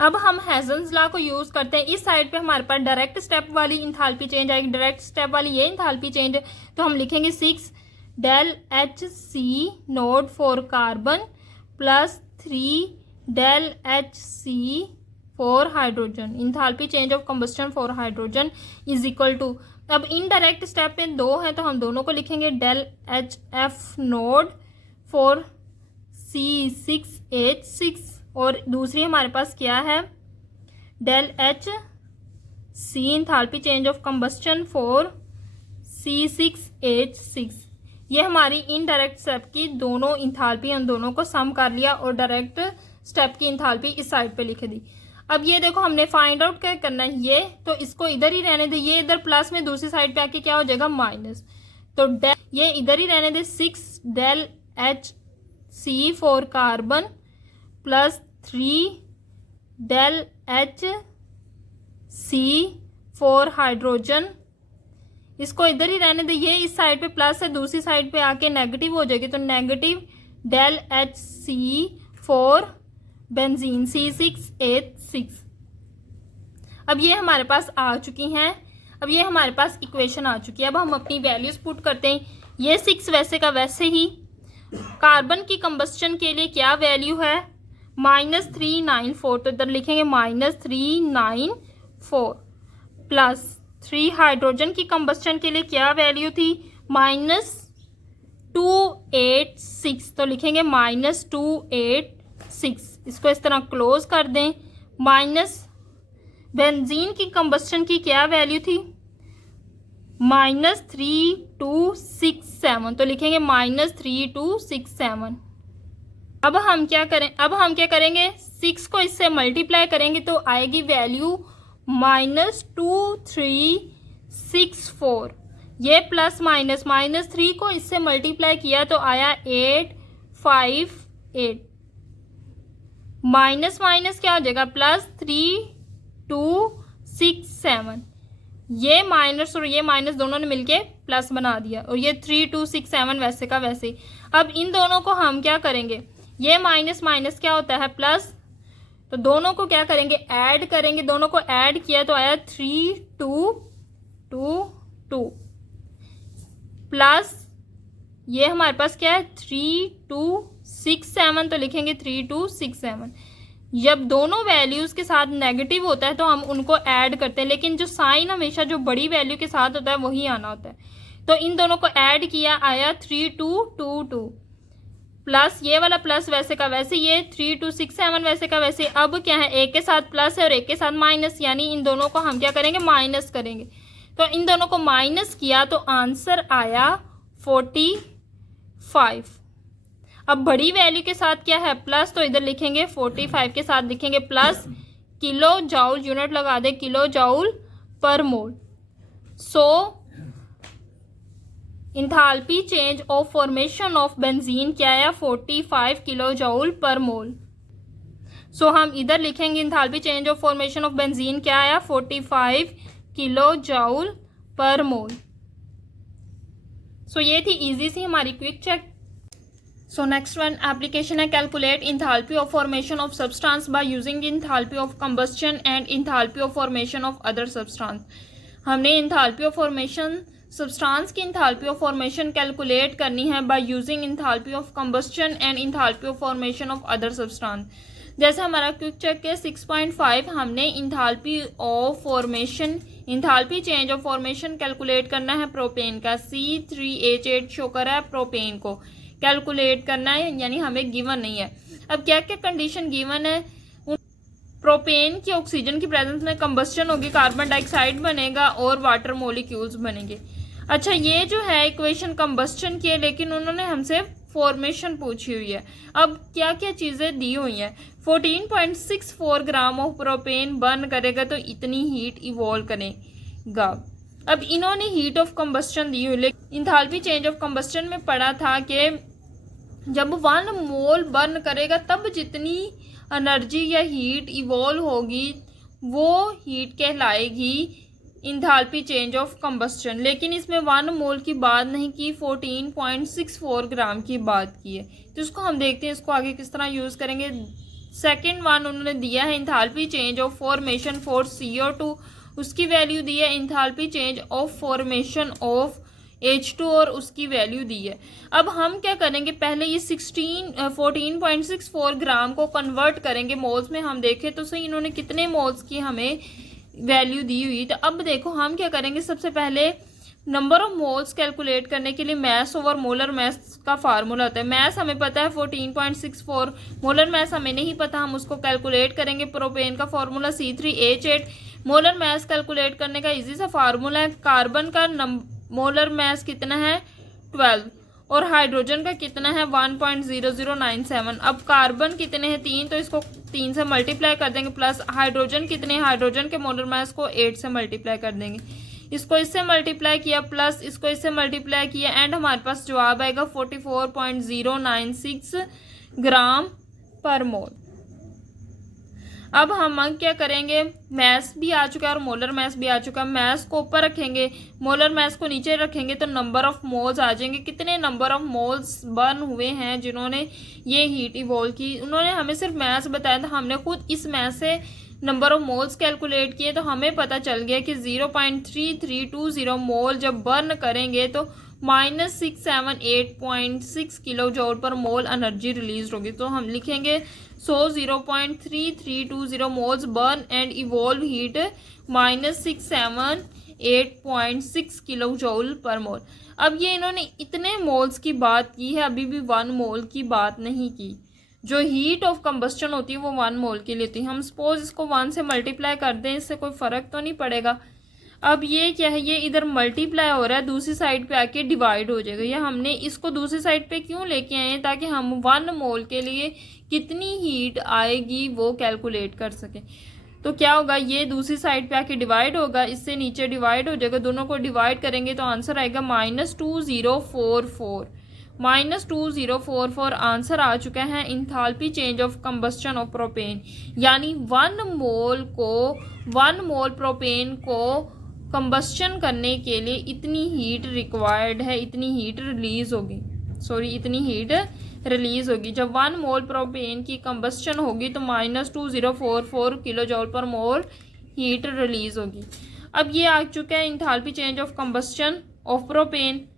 अब हम हेजन्स लॉ को यूज करते हैं। इस साइड पे हमारे पास डायरेक्ट स्टेप वाली इंथाल्पी चेंज आएगी, डायरेक्ट स्टेप वाली ये इंथाल्पी चेंज है। तो हम लिखेंगे 6 del HC nought for carbon plus 3 del HC for hydrogen, enthalpy change of combustion for hydrogen is equal to. अब इनडायरेक्ट स्टेप में 2 है तो हम दोनों को लिखेंगे del HF nought for C6H6, और दूसरी हमारे पास क्या है, del HC enthalpy change of combustion for C6H6। ये हमारी इनडायरेक्ट स्टेप की दोनों इंथाल्पी, हम दोनों को सम कर लिया और डायरेक्ट स्टेप की इंथाल्पी इस साइड पे लिख दी। अब ये देखो हमने फाइंड आउट क्या करना है, ये तो इसको इधर ही रहने दे, ये इधर प्लस में दूसरी साइड पे आके क्या हो जाएगा माइनस, तो ये इधर ही रहने दे। 6 del HC for carbon plus 3 del HC for hydrogen, इसको इधर ही रहने दे। ये इस साइड पे प्लस है, दूसरी साइड पे आके नेगेटिव हो जाएगी, तो negative del HC for benzene C6H6। अब ये हमारे पास आ चुकी हैं, अब ये हमारे पास इक्वेशन आ चुकी है। अब हम अपनी वैल्यूज पुट करते हैं। ये 6 वैसे का वैसे ही। कार्बन की कंबस्टन के लिए क्या वैल्यू है, -394, तो इधर लिखेंगे -394 प्लस 3 हाइड्रोजन की कंबस्टन के लिए क्या वैल्यू थी, -286, तो लिखेंगे -286। इसको इस तरह क्लोज कर दें। माइनस बेंजीन की कंबस्टन की क्या वैल्यू थी, -3267, तो लिखेंगे -3267। अब हम क्या करेंगे, 6 को इससे मल्टीप्लाई करेंगे तो आएगी वैल्यू -2364। ये प्लस माइनस -3 को इससे मल्टीप्लाई किया तो आया 858। माइनस माइनस क्या हो जाएगा, +3267। ये माइनस और ये माइनस दोनों ने मिलके प्लस बना दिया, और ये 3267 वैसे का वैसे। अब इन दोनों को हम क्या करेंगे, ये माइनस माइनस क्या होता है प्लस, तो दोनों को क्या करेंगे, ऐड करेंगे। दोनों को ऐड किया तो आया 3222। प्लस ये हमारे पास क्या है 3267, तो लिखेंगे 3267। जब दोनों वैल्यूज के साथ नेगेटिव होता है तो हम उनको ऐड करते हैं, लेकिन जो साइन हमेशा जो बड़ी वैल्यू के साथ होता है वही आना होता है। तो इन दोनों को ऐड किया, आया 3222 प्लस ये वाला प्लस वैसे का वैसे, ये 3267 वैसे का वैसे। अब क्या है, एक के साथ प्लस है और एक के साथ माइनस, यानी इन दोनों को हम क्या करेंगे, माइनस करेंगे। तो इन दोनों को माइनस किया तो आंसर आया 45। अब बड़ी वैल्यू के साथ क्या है, प्लस, तो इधर लिखेंगे 45 के साथ लिखेंगे प्लस, किलो जाउल, यूनिट लगा दे, किलो जाउल पर mole. So enthalpy change of formation of benzene क्या है, 45 किलो जाउल पर मोल। सो हम इधर लिखेंगे enthalpy change of formation of benzene क्या आया, 45 किलो जाउल पर मोल। सो ये थी इजी सी हमारी quick check. So next one application है, calculate enthalpy of formation of substance by using enthalpy of combustion and enthalpy of formation of other substance. हमने enthalpy of formation substance की enthalpy of formation calculate करनी है by using enthalpy of combustion and enthalpy of formation of other substance. जैसे हमारा quick check है 6.5, हमने enthalpy of formation, enthalpy change of formation calculate करना है प्रोपेन का। C3H8 शो कर रहा है, प्रोपेन को कैलकुलेट करना है, यानी हमें गिवन नहीं है। अब क्या क्या कंडीशन गिवन है, प्रोपेन की ऑक्सीजन की प्रेजेंस में कंबस्शन होगी, कार्बन डाइऑक्साइड बनेगा और वाटर मॉलिक्यूल्स बनेंगे। अच्छा, ये जो है इक्वेशन कंबस्शन की है, लेकिन उन्होंने हमसे फॉर्मेशन पूछी हुई है। अब क्या क्या चीज़ें दी हुई हैं, 14.64 ग्राम ऑफ प्रोपेन बर्न करेगा तो इतनी हीट इवॉल्व करेगा। अब इन्होंने हीट ऑफ कंबस्शन दी हुई, लेकिन इंथाल्पी चेंज ऑफ कंबस्शन में पढ़ा था कि जब 1 मोल बर्न करेगा तब जितनी एनर्जी या हीट इवॉल्व होगी वो हीट कहलाएगी इंथाल्पी चेंज ऑफ कंबस्शन। लेकिन इसमें 1 मोल की बात नहीं की, 14.64 ग्राम की बात की है। तो इसको हम देखते हैं इसको आगे किस तरह यूज़ करेंगे। सेकेंड वन उन्होंने दिया है enthalpy change of formation for CO2, उसकी वैल्यू दी है। Enthalpy change of formation of H2 और उसकी वैल्यू दी है। अब हम क्या करेंगे, पहले ये 14.64 ग्राम को कन्वर्ट करेंगे मोल्स में। हम देखें तो सही इन्होंने कितने मोल्स की हमें वैल्यू दी हुई। तो अब देखो हम क्या करेंगे, सबसे पहले नंबर ऑफ मोल्स कैलकुलेट करने के लिए मैस ओवर मोलर मैस का फार्मूला होता है। मैस हमें पता है 14.64, मोलर मैस हमें नहीं पता, हम उसको कैलकुलेट करेंगे। प्रोपेन का formula C3H8, molar mass calculate करने का इजी सा फार्मूला है। कार्बन का मोलर मैस कितना है 12 और हाइड्रोजन का कितना है 1.0097। अब कार्बन कितने हैं 3, तो इसको 3 से मल्टीप्लाई कर देंगे, प्लस हाइड्रोजन कितने, हाइड्रोजन के मोलर मास को 8 से मल्टीप्लाई कर देंगे। इसको इससे मल्टीप्लाई किया, प्लस इसको इससे मल्टीप्लाई किया, एंड हमारे पास जवाब आएगा 44.096 ग्राम पर मोल। अब हम क्या करेंगे, मैस भी आ चुका है और मोलर मैस भी आ चुका है। मैस को ऊपर रखेंगे, मोलर मैस को नीचे रखेंगे, तो नंबर ऑफ मोल्स आ जाएंगे। कितने नंबर ऑफ मोल्स बर्न हुए हैं जिन्होंने ये हीट इवॉल्व की। उन्होंने हमें सिर्फ मैस बताया था, हमने खुद इस मैस से नंबर ऑफ मोल्स कैलकुलेट किए, तो हमें पता चल गया कि 0.3320 मोल जब बर्न करेंगे तो -678.6 किलो जूल पर मोल एनर्जी रिलीज होगी। तो हम लिखेंगे 0.3320 moles burn and evolve heat -678.6 kilo joule per mole. अब ये इन्होंने इतने मोल्स की बात की है, अभी भी 1 मोल की बात नहीं की। जो हीट ऑफ कंबस्टन होती है वो 1 मोल के लिए होती है। हम सपोज इसको 1 से मल्टीप्लाई कर दें, इससे कोई फ़र्क तो नहीं पड़ेगा। अब ये क्या है, ये इधर मल्टीप्लाई हो रहा है, दूसरी साइड पे आके डिवाइड हो जाएगा। या हमने इसको दूसरी साइड पे क्यों लेके आए हैं, ताकि हम 1 मोल के लिए कितनी हीट आएगी वो कैलकुलेट कर सकें। तो क्या होगा, ये दूसरी साइड पे आके डिवाइड होगा, इससे नीचे डिवाइड हो जाएगा, दोनों को डिवाइड करेंगे तो आंसर आएगा -2044। -2044 आंसर आ चुका है enthalpy change of combustion of propane. यानी 1 मोल प्रोपेन को कंबस्टन करने के लिए इतनी हीट रिक्वायर्ड है, इतनी हीट रिलीज होगी, इतनी हीट रिलीज होगी। जब 1 मोल प्रोपेन की कंबस्टन होगी तो -2044 किलो जूल पर मोल हीट रिलीज होगी। अब ये आ चुका है enthalpy change of combustion of propane.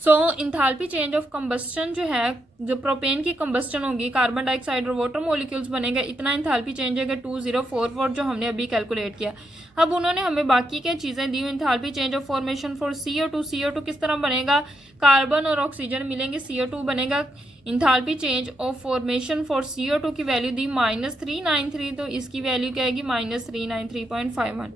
So enthalpy change of combustion जो है, जो प्रोपेन की कंबस्टन होगी, कार्बन डाइऑक्साइड और वाटर मॉलिक्यूल्स बनेगा, इतना इंथाल्पी चेंज है 2044 जो हमने अभी कैलकुलेट किया। अब उन्होंने हमें बाकी क्या चीज़ें दी, enthalpy change of formation for CO2। CO2 किस तरह बनेगा, कार्बन और ऑक्सीजन मिलेंगे, CO2 बनेगा। Enthalpy change of formation for CO2 की वैल्यू दी -393, तो इसकी वैल्यू क्या आएगी -393.51।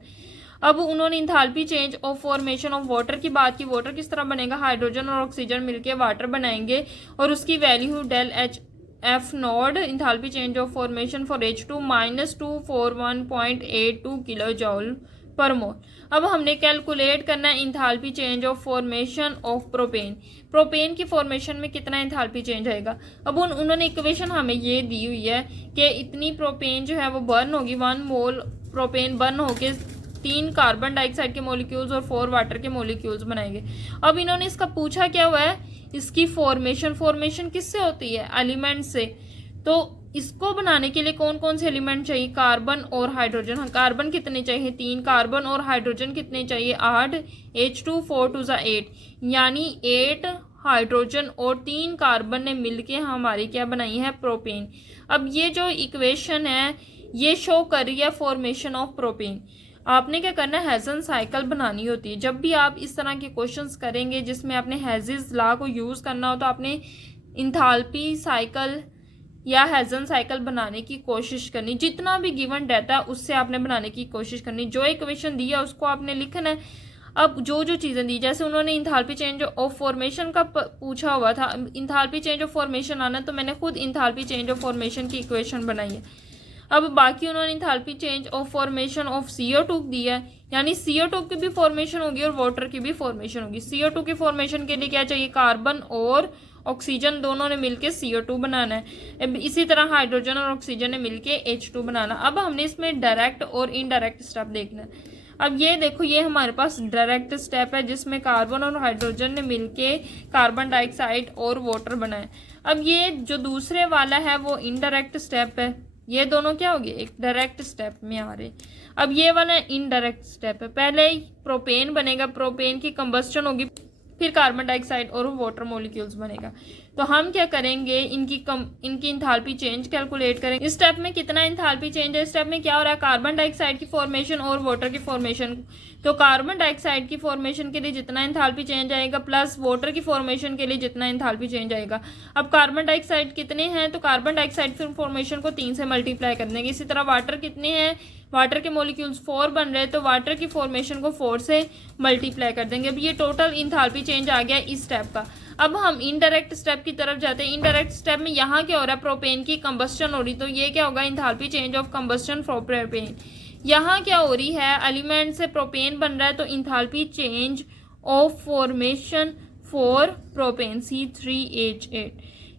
अब उन्होंने enthalpy change of formation of water की बात की। वाटर किस तरह बनेगा, हाइड्रोजन और ऑक्सीजन मिलकर वाटर बनाएंगे और उसकी value del HF nought. Enthalpy change of formation for H2 -241.82 kilo joule per mole. अब हमने कैलकुलेट करना है enthalpy change of formation of propane. Propane की फॉर्मेशन में कितना इंथाल्पी चेंज आएगा। अब उन्होंने इक्वेशन हमें ये दी हुई है कि इतनी प्रोपेन जो है वो बर्न होगी, 1 मोल प्रोपेन बर्न होके 3 कार्बन डाइऑक्साइड के मॉलिक्यूल्स और 4 वाटर के मॉलिक्यूल्स बनाएंगे। अब इन्होंने इसका पूछा क्या हुआ है, इसकी फॉर्मेशन किससे होती है, एलिमेंट से। तो इसको बनाने के लिए कौन कौन से एलिमेंट चाहिए, कार्बन और हाइड्रोजन। कार्बन कितने चाहिए, 3 कार्बन, और हाइड्रोजन कितने चाहिए, 8। H2 4 2 8, यानी 8 हाइड्रोजन और 3 कार्बन ने मिलके हमारी क्या बनाई है, प्रोपेन। अब ये जो इक्वेशन है ये शो कर रही है फॉर्मेशन ऑफ प्रोपेन। आपने क्या करना है, हेजन साइकिल बनानी होती है। जब भी आप इस तरह के क्वेश्चंस करेंगे जिसमें आपने हेजिस लॉ को यूज़ करना हो, तो आपने इंथाल्पी साइकिल या हेजन साइकिल बनाने की कोशिश करनी। जितना भी गिवन डाटा उससे आपने बनाने की कोशिश करनी। जो इक्वेशन दिया उसको आपने लिखना है। अब जो जो चीज़ें दी, जैसे उन्होंने इंथाल्पी चेंज ऑफ फॉर्मेशन का पूछा हुआ था, इंथाल्पी चेंज ऑफ फॉर्मेशन आना, तो मैंने खुद इंथाल्पी चेंज ऑफ फॉर्मेशन की इक्वेशन बनाई है। अब बाकी उन्होंने enthalpy change of formation of CO2 दिया है, यानी CO2 की भी फॉर्मेशन होगी और वाटर की भी फॉर्मेशन होगी। CO2 की फॉर्मेशन के लिए क्या चाहिए, कार्बन और ऑक्सीजन दोनों ने मिलके CO2 बनाना है। इसी तरह हाइड्रोजन और ऑक्सीजन ने मिलके H2 बनाना। अब हमने इसमें डायरेक्ट और इनडायरेक्ट स्टेप देखना है। अब ये देखो, ये हमारे पास डायरेक्ट स्टेप है जिसमें कार्बन और हाइड्रोजन ने मिलके कार्बन डाइऑक्साइड और वाटर बनाए। अब ये जो दूसरे वाला है वो इनडायरेक्ट स्टेप है। ये दोनों क्या हो गए, एक डायरेक्ट स्टेप में आ रहे। अब ये वाला इनडायरेक्ट स्टेप है। पहले प्रोपेन बनेगा, प्रोपेन की कंबस्टन होगी, फिर कार्बन डाइऑक्साइड और वाटर मॉलिक्यूल्स बनेगा। तो हम क्या करेंगे, इनकी इंथाल्पी चेंज कैलकुलेट करेंगे। इस स्टेप में कितना इंथाल्पी चेंज है, इस स्टेप में क्या हो रहा है, कार्बन डाइऑक्साइड की फॉर्मेशन और वाटर की फॉर्मेशन। तो कार्बन डाइऑक्साइड की फॉर्मेशन के लिए जितना इंथाल्पी चेंज आएगा प्लस वाटर की फॉर्मेशन के लिए जितना इंथाल्पी चेंज आएगा। अब कार्बन डाइऑक्साइड कितने हैं, तो कार्बन डाइऑक्साइड की फॉर्मेशन को 3 से मल्टीप्लाई कर देंगे। इसी तरह वाटर कितने हैं, वाटर के मॉलिक्यूल्स 4 बन रहे हैं, तो वाटर की फॉर्मेशन को 4 से मल्टीप्लाई कर देंगे। अब ये टोटल इंथाल्पी चेंज आ गया इस स्टेप का। अब हम इनडायरेक्ट स्टेप की तरफ जाते हैं। इनडायरेक्ट स्टेप में यहाँ क्या हो रहा है, प्रोपेन की कंबस्टन हो रही, तो ये क्या होगा, enthalpy change of combustion for propane. यहाँ क्या हो रही है, एलिमेंट से प्रोपेन बन रहा है, तो enthalpy change of formation for propane C3H8।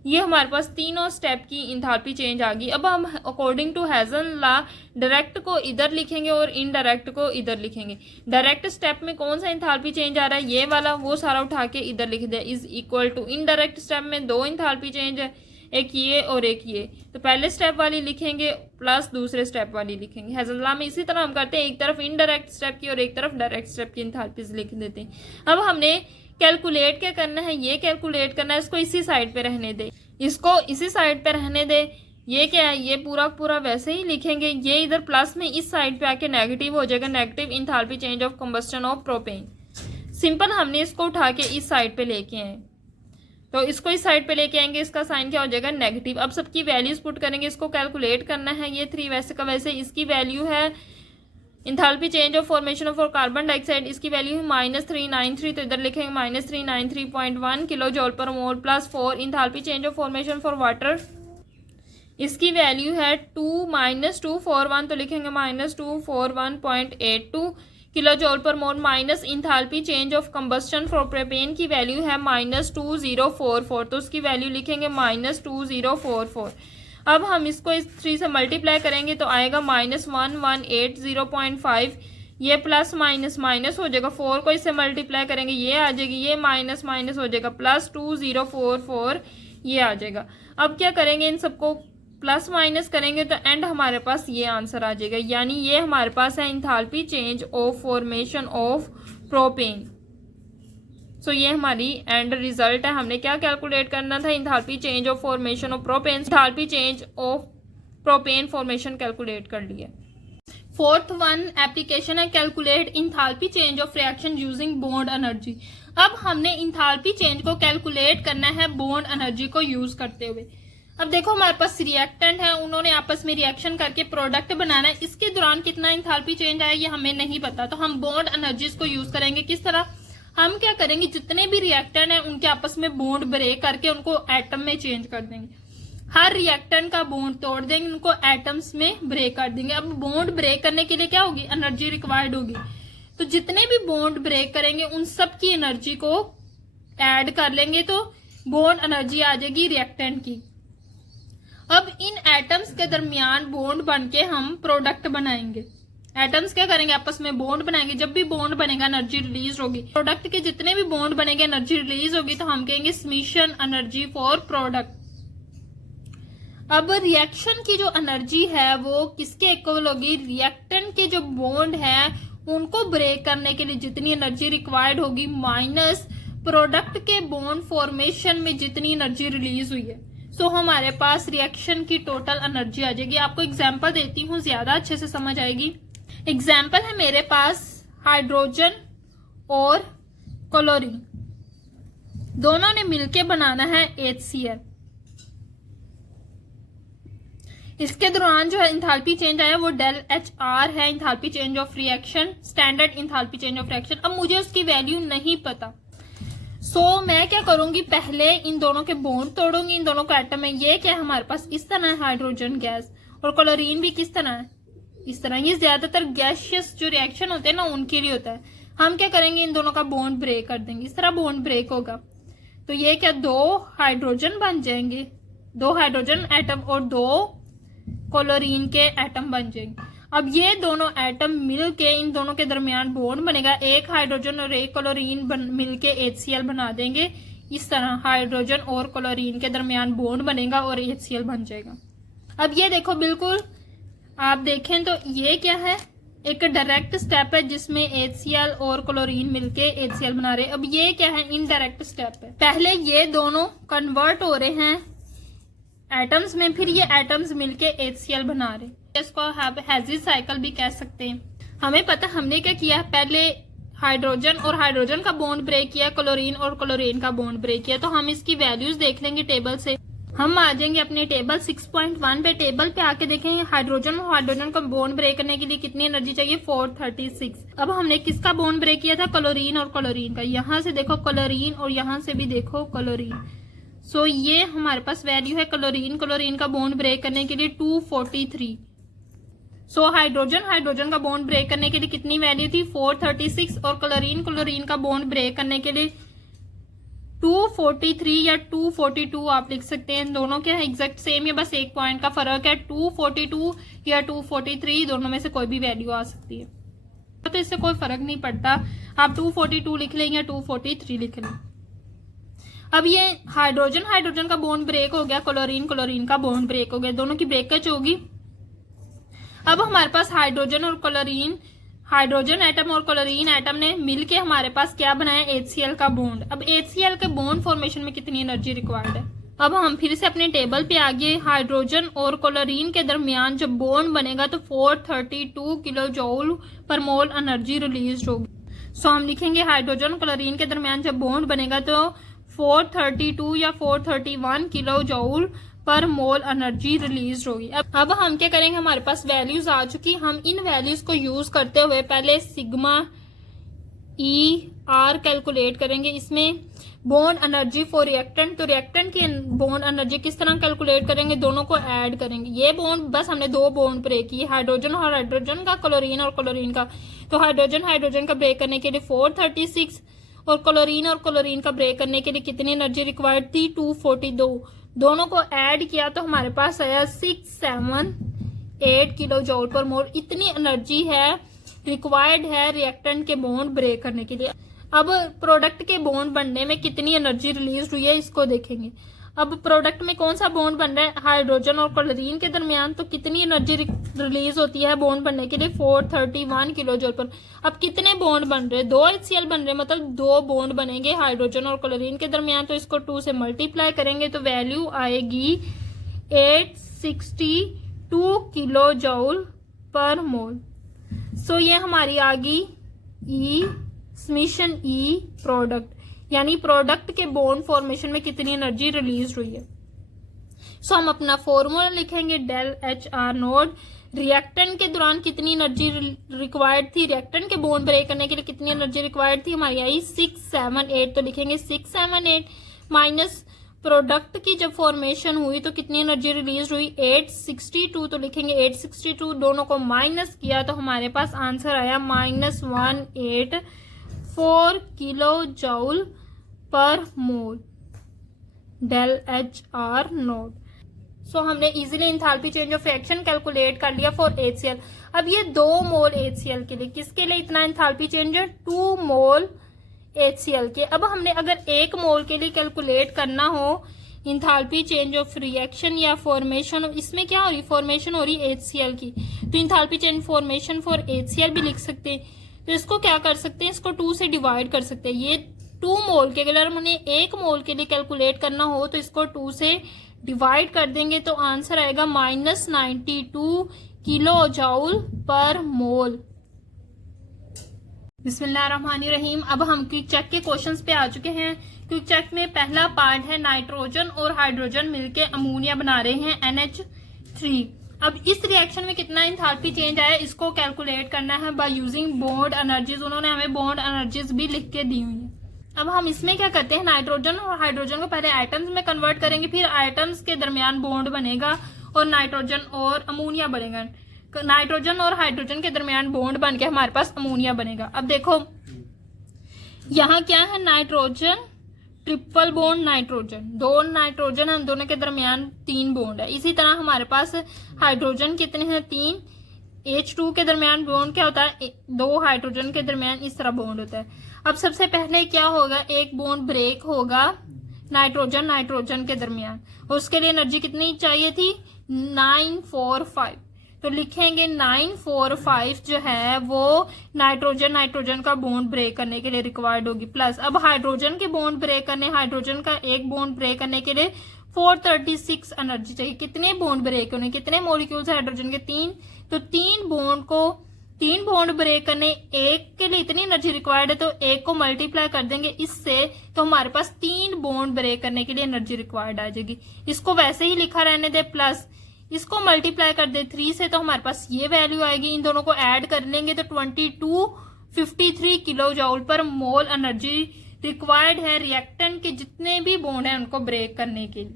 ये हमारे पास तीनों स्टेप की इंथाल्पी चेंज आ गई। अब हम अकॉर्डिंग टू हेजन लॉ डायरेक्ट को इधर लिखेंगे और इनडायरेक्ट को इधर लिखेंगे। डायरेक्ट स्टेप में कौन सा इंथाल्पी चेंज आ रहा है, ये वाला, वो सारा उठा के इधर लिख दिया, is equal to. Indirect step में 2 इंथाल्पी चेंज है, एक ये और एक ये, तो पहले स्टेप वाली लिखेंगे प्लस दूसरे स्टेप वाली लिखेंगे। हेजन लॉ में इसी तरह हम करते हैं, एक तरफ इनडायरेक्ट स्टेप की और एक तरफ डायरेक्ट स्टेप की इंथाल्पीज लिख देते हैं। अब हमने कैलकुलेट क्या करना है, ये कैलकुलेट करना है, इसको इसी साइड पे रहने दे, इसको इसी साइड पे रहने दे। ये क्या है, ये पूरा पूरा वैसे ही लिखेंगे, ये इधर प्लस में इस साइड पे आके नेगेटिव हो जाएगा, negative enthalpy change of combustion of propane. Simple हमने इसको उठा के इस साइड पे लेके आए, तो इसको इस साइड पे लेके आएंगे, इसका साइन क्या हो जाएगा, नेगेटिव। अब सबकी वैल्यूज पुट करेंगे, इसको कैलकुलेट करना है। ये 3 वैसे का वैसे, इसकी वैल्यू है enthalpy change of formation for carbon dioxide, इसकी वैल्यू है -393, तो इधर लिखेंगे -393.1 kilo joule per mole plus 4। Enthalpy change of formation for water, इसकी वैल्यू है 241, तो लिखेंगे -241.82 kilo joule per mole minus enthalpy change of combustion for propane की वैल्यू है -2044, तो उसकी वैल्यू लिखेंगे -2044। अब हम इसको इस 3 से मल्टीप्लाई करेंगे तो आएगा -1180.5, ये प्लस माइनस माइनस हो जाएगा, 4 को इससे मल्टीप्लाई करेंगे ये आ जाएगी, ये माइनस माइनस हो जाएगा, +2044 ये आ जाएगा। अब क्या करेंगे, इन सबको प्लस माइनस करेंगे तो एंड हमारे पास ये आंसर आ जाएगा, यानी ये हमारे पास है enthalpy change of formation of propane. So ये हमारी एंड रिजल्ट है। हमने क्या कैलकुलेट करना था, enthalpy change of formation of propane, enthalpy change of propane formation calculate कर लिया। फोर्थ वन एप्लीकेशन है calculate enthalpy change of reaction using bond energy. अब हमने इंथाल्पी चेंज को कैलकुलेट करना है बॉन्ड एनर्जी को यूज करते हुए। अब देखो हमारे पास रिएक्टेंट है, उन्होंने आपस में रिएक्शन करके प्रोडक्ट बनाना है, इसके दौरान कितना इंथाल्पी चेंज आया ये हमें नहीं पता, तो हम बॉन्ड एनर्जीज को यूज करेंगे। किस तरह, हम क्या करेंगे, जितने भी रिएक्टेंट है उनके आपस में बॉन्ड ब्रेक करके उनको एटम में चेंज कर देंगे। हर रिएक्टेंट का बॉन्ड तोड़ देंगे, उनको एटम्स में ब्रेक कर देंगे। अब बॉन्ड ब्रेक करने के लिए क्या होगी, एनर्जी रिक्वायर्ड होगी, तो जितने भी बॉन्ड ब्रेक करेंगे उन सब की एनर्जी को ऐड कर लेंगे, तो बॉन्ड एनर्जी आ जाएगी रिएक्टेंट की। अब इन एटम्स के दरमियान बॉन्ड बन के हम प्रोडक्ट बनाएंगे। एटम्स क्या करेंगे, आपस में बॉन्ड बनाएंगे, जब भी बॉन्ड बनेगा एनर्जी रिलीज होगी। प्रोडक्ट के जितने भी बॉन्ड बनेंगे एनर्जी रिलीज होगी, तो हम कहेंगे स्मिशन एनर्जी फॉर प्रोडक्ट। अब रिएक्शन की जो एनर्जी है वो किसके इक्वल होगी, रिएक्टेंट के जो बॉन्ड है उनको ब्रेक करने के लिए जितनी एनर्जी रिक्वायर्ड होगी माइनस प्रोडक्ट के बॉन्ड फॉर्मेशन में जितनी एनर्जी रिलीज हुई है। सो हमारे पास रिएक्शन की टोटल एनर्जी आ जाएगी। आपको एग्जांपल देती हूँ, ज्यादा अच्छे से समझ आएगी। एग्जाम्पल है मेरे पास हाइड्रोजन और क्लोरीन, दोनों ने मिलके बनाना है HCl। इसके दौरान जो इंथाल्पी चेंज आया वो डेल HR है, enthalpy change of reaction, standard enthalpy change of reaction. अब मुझे उसकी वैल्यू नहीं पता, सो मैं क्या करूंगी, पहले इन दोनों के बॉन्ड तोड़ूंगी, इन दोनों का एटम में। ये क्या है हमारे पास, इस तरह है हाइड्रोजन गैस, और क्लोरीन भी किस तरह है, इस तरह। ये ज्यादातर गैसियस जो रिएक्शन होते हैं ना उनके लिए होता है। हम क्या करेंगे, इन दोनों का बॉन्ड ब्रेक कर देंगे, इस तरह बॉन्ड ब्रेक होगा, तो ये क्या दो हाइड्रोजन बन जाएंगे, दो हाइड्रोजन एटम और दो क्लोरीन के एटम बन जाएंगे। अब ये दोनों एटम मिलके इन दोनों के दरमियान बॉन्ड बनेगा, एक हाइड्रोजन और एक क्लोरीन मिलके HCl बना देंगे। इस तरह हाइड्रोजन और क्लोरीन के दरमियान बॉन्ड बनेगा और HCl बन जाएगा। अब ये देखो, बिल्कुल आप देखें तो ये क्या है, एक डायरेक्ट स्टेप है जिसमें HCl और क्लोरीन मिलके HCl बना रहे हैं। अब ये क्या है, इनडायरेक्ट स्टेप है। पहले ये दोनों कन्वर्ट हो रहे हैं एटम्स में, फिर ये एटम्स मिलके HCl बना रहे हैं। इसको हेजिस साइकिल भी कह सकते हैं। हमें पता हमने क्या किया, पहले हाइड्रोजन और हाइड्रोजन का बॉन्ड ब्रेक किया, क्लोरीन और क्लोरीन का बॉन्ड ब्रेक किया। तो हम इसकी वैल्यूज देख लेंगे टेबल से। हम आ जाएंगे अपने टेबल 6.1 पे। टेबल पे आके देखेंगे हाइड्रोजन और हाइड्रोजन का बॉन्ड ब्रेक करने के लिए कितनी एनर्जी चाहिए, 436। अब हमने किसका बॉन्ड ब्रेक किया था, क्लोरीन और क्लोरीन का। यहाँ से देखो क्लोरीन और यहाँ से भी देखो क्लोरीन। सो ये हमारे पास वैल्यू है क्लोरीन, क्लोरीन का बॉन्ड ब्रेक करने के लिए 243। सो हाइड्रोजन का बॉन्ड ब्रेक करने के लिए कितनी वैल्यू थी, 436, और क्लोरीन का बॉन्ड ब्रेक करने के लिए 243 या 242 आप लिख सकते हैं। दोनों क्या है, एग्जैक्ट सेम है, बस एक पॉइंट का फर्क है। 242 या 243 दोनों में से कोई भी वैल्यू आ सकती है, तो इससे कोई फर्क नहीं पड़ता, आप 242 लिख लें या 243 लिख लें। अब ये हाइड्रोजन का बॉन्ड ब्रेक हो गया, क्लोरीन का बॉन्ड ब्रेक हो गया, दोनों की ब्रेकअप होगी। अब हमारे पास हाइड्रोजन एटम और क्लोरीन एटम ने मिलके हमारे पास क्या बनाया, HCl का बॉन्ड। अब HCl के बॉन्ड फॉर्मेशन में कितनी एनर्जी रिक्वायर्ड है। अब हम फिर से अपने टेबल पे आगे, हाइड्रोजन और क्लोरीन के दरमियान जब बॉन्ड बनेगा तो 432 किलो जूल पर मोल एनर्जी रिलीज होगी। सो हम लिखेंगे हाइड्रोजन क्लोरीन के दरमियान जब बॉन्ड बनेगा तो 432 या 431 किलो जूल पर मोल एनर्जी रिलीज होगी। अब हम क्या करेंगे, हमारे पास वैल्यूज आ चुकी, हम इन वैल्यूज को यूज करते हुए पहले सिग्मा ER कैलकुलेट करेंगे। इसमें बॉन्ड एनर्जी फॉर रिएक्टेंट, तो रिएक्टेंट की बॉन्ड एनर्जी किस तरह कैलकुलेट करेंगे, दोनों को ऐड करेंगे। ये बॉन्ड बस हमने दो बॉन्ड ब्रेक किए, हाइड्रोजन और हाइड्रोजन का, क्लोरीन और क्लोरीन का। तो हाइड्रोजन का ब्रेक करने के लिए 436 और क्लोरीन का ब्रेक करने के लिए कितनी एनर्जी रिक्वायर्ड थी, 242। दोनों को ऐड किया तो हमारे पास आया 678 किलो जूल पर मोल। इतनी एनर्जी है रिक्वायर्ड है रिएक्टेंट के बॉन्ड ब्रेक करने के लिए। अब प्रोडक्ट के बॉन्ड बनने में कितनी एनर्जी रिलीज हुई है इसको देखेंगे। अब प्रोडक्ट में कौन सा बॉन्ड बन रहा है, हाइड्रोजन और क्लोरीन के दरमियान, तो कितनी एनर्जी रिलीज होती है बॉन्ड बनने के लिए, 431 किलो जूल पर। अब कितने बॉन्ड बन रहे हैं, 2 HCl बन रहे हैं, मतलब 2 बॉन्ड बनेंगे हाइड्रोजन और क्लोरीन के दरमियान, तो इसको 2 से मल्टीप्लाई करेंगे तो वैल्यू आएगी 862 किलो जूल पर मोल। सो ये हमारी आ गई ई समीशन ई प्रोडक्ट, यानी प्रोडक्ट के बॉन्ड फॉर्मेशन में कितनी एनर्जी रिलीज हुई है। सो हम अपना फॉर्मूला लिखेंगे del H R nought. Reactant के दौरान कितनी एनर्जी रिक्वायर्ड थी, रिएक्टेंट के बॉन्ड ब्रेक करने के लिए कितनी एनर्जी रिक्वायर्ड थी, हमारी आई 678। तो लिखेंगे 678 माइनस प्रोडक्ट की जब फॉर्मेशन हुई तो कितनी एनर्जी रिलीज हुई, 862। तो लिखेंगे 862, दोनों को माइनस किया तो हमारे पास आंसर आया -184 किलो जूल पर मोल डेल एच आर नोट। सो हमने easily enthalpy change of reaction calculate कर लिया फॉर HCl। अब ये 2 मोल HCl के लिए, किसके लिए इतना इंथैल्पी चेंज है, 2 मोल HCl के। अब हमने अगर 1 मोल के लिए कैलकुलेट करना हो इंथैल्पी चेंज ऑफ रिएक्शन या फॉर्मेशन, इसमें क्या हो रही, फॉर्मेशन हो रही HCl की, तो enthalpy change formation for HCl भी लिख सकते हैं। तो इसको क्या कर सकते हैं, इसको 2 से डिवाइड कर सकते हैं। ये 2 मोल के अगर हमने 1 मोल के लिए कैलकुलेट करना हो तो इसको 2 से डिवाइड कर देंगे तो आंसर आएगा -92 किलो जूल पर मोल। बिस्मिल्लाहिर्रहमानिर्रहीम। अब हम क्विक चेक के क्वेश्चंस पे आ चुके हैं। क्विक चेक में पहला पार्ट है नाइट्रोजन और हाइड्रोजन मिलके अमोनिया बना रहे हैं NH3। अब इस रिएक्शन में कितना इंथैल्पी चेंज आया इसको कैलकुलेट करना है बाय यूजिंग बॉन्ड एनर्जीज। उन्होंने हमें बॉन्ड एनर्जीज भी लिख के दी हुई है। अब हम इसमें क्या करते हैं, नाइट्रोजन और हाइड्रोजन को पहले एटम्स में कन्वर्ट करेंगे, फिर एटम्स के दरमियान बॉन्ड बनेगा और नाइट्रोजन और अमोनिया बनेगा। नाइट्रोजन और हाइड्रोजन के दरमियान बॉन्ड बन के हमारे पास अमोनिया बनेगा। अब देखो यहाँ क्या है, nitrogen triple bond nitrogen, 2 nitrogen है, दोनों के दरमियान 3 बॉन्ड है। इसी तरह हमारे पास हाइड्रोजन कितने हैं, 3। H2 के दरमियान बॉन्ड क्या होता है, 2 हाइड्रोजन के दरमियान इस तरह बॉन्ड होता है। अब सबसे पहले क्या होगा, एक बॉन्ड ब्रेक होगा नाइट्रोजन के दरमियान, उसके लिए एनर्जी कितनी चाहिए थी, 945। तो लिखेंगे 945 जो है वो नाइट्रोजन का बॉन्ड ब्रेक करने के लिए रिक्वायर्ड होगी, प्लस अब हाइड्रोजन के बॉन्ड ब्रेक करने, हाइड्रोजन का एक बॉन्ड ब्रेक करने के लिए 436 एनर्जी चाहिए। कितने बॉन्ड ब्रेक होने, कितने मॉलिक्यूल्स हाइड्रोजन के, 3। तो 3 बॉन्ड ब्रेक करने, एक के लिए इतनी एनर्जी रिक्वायर्ड है तो एक को मल्टीप्लाई कर देंगे इससे, तो हमारे पास 3 बॉन्ड ब्रेक करने के लिए एनर्जी रिक्वायर्ड आ जाएगी। इसको वैसे ही लिखा रहने दे, प्लस इसको मल्टीप्लाई कर दे 3 से, तो हमारे पास ये वैल्यू आएगी। इन दोनों को ऐड कर लेंगे तो 2253 किलो जूल पर मोल एनर्जी रिक्वायर्ड है रिएक्टेंट के जितने भी बॉन्ड हैं उनको ब्रेक करने के लिए।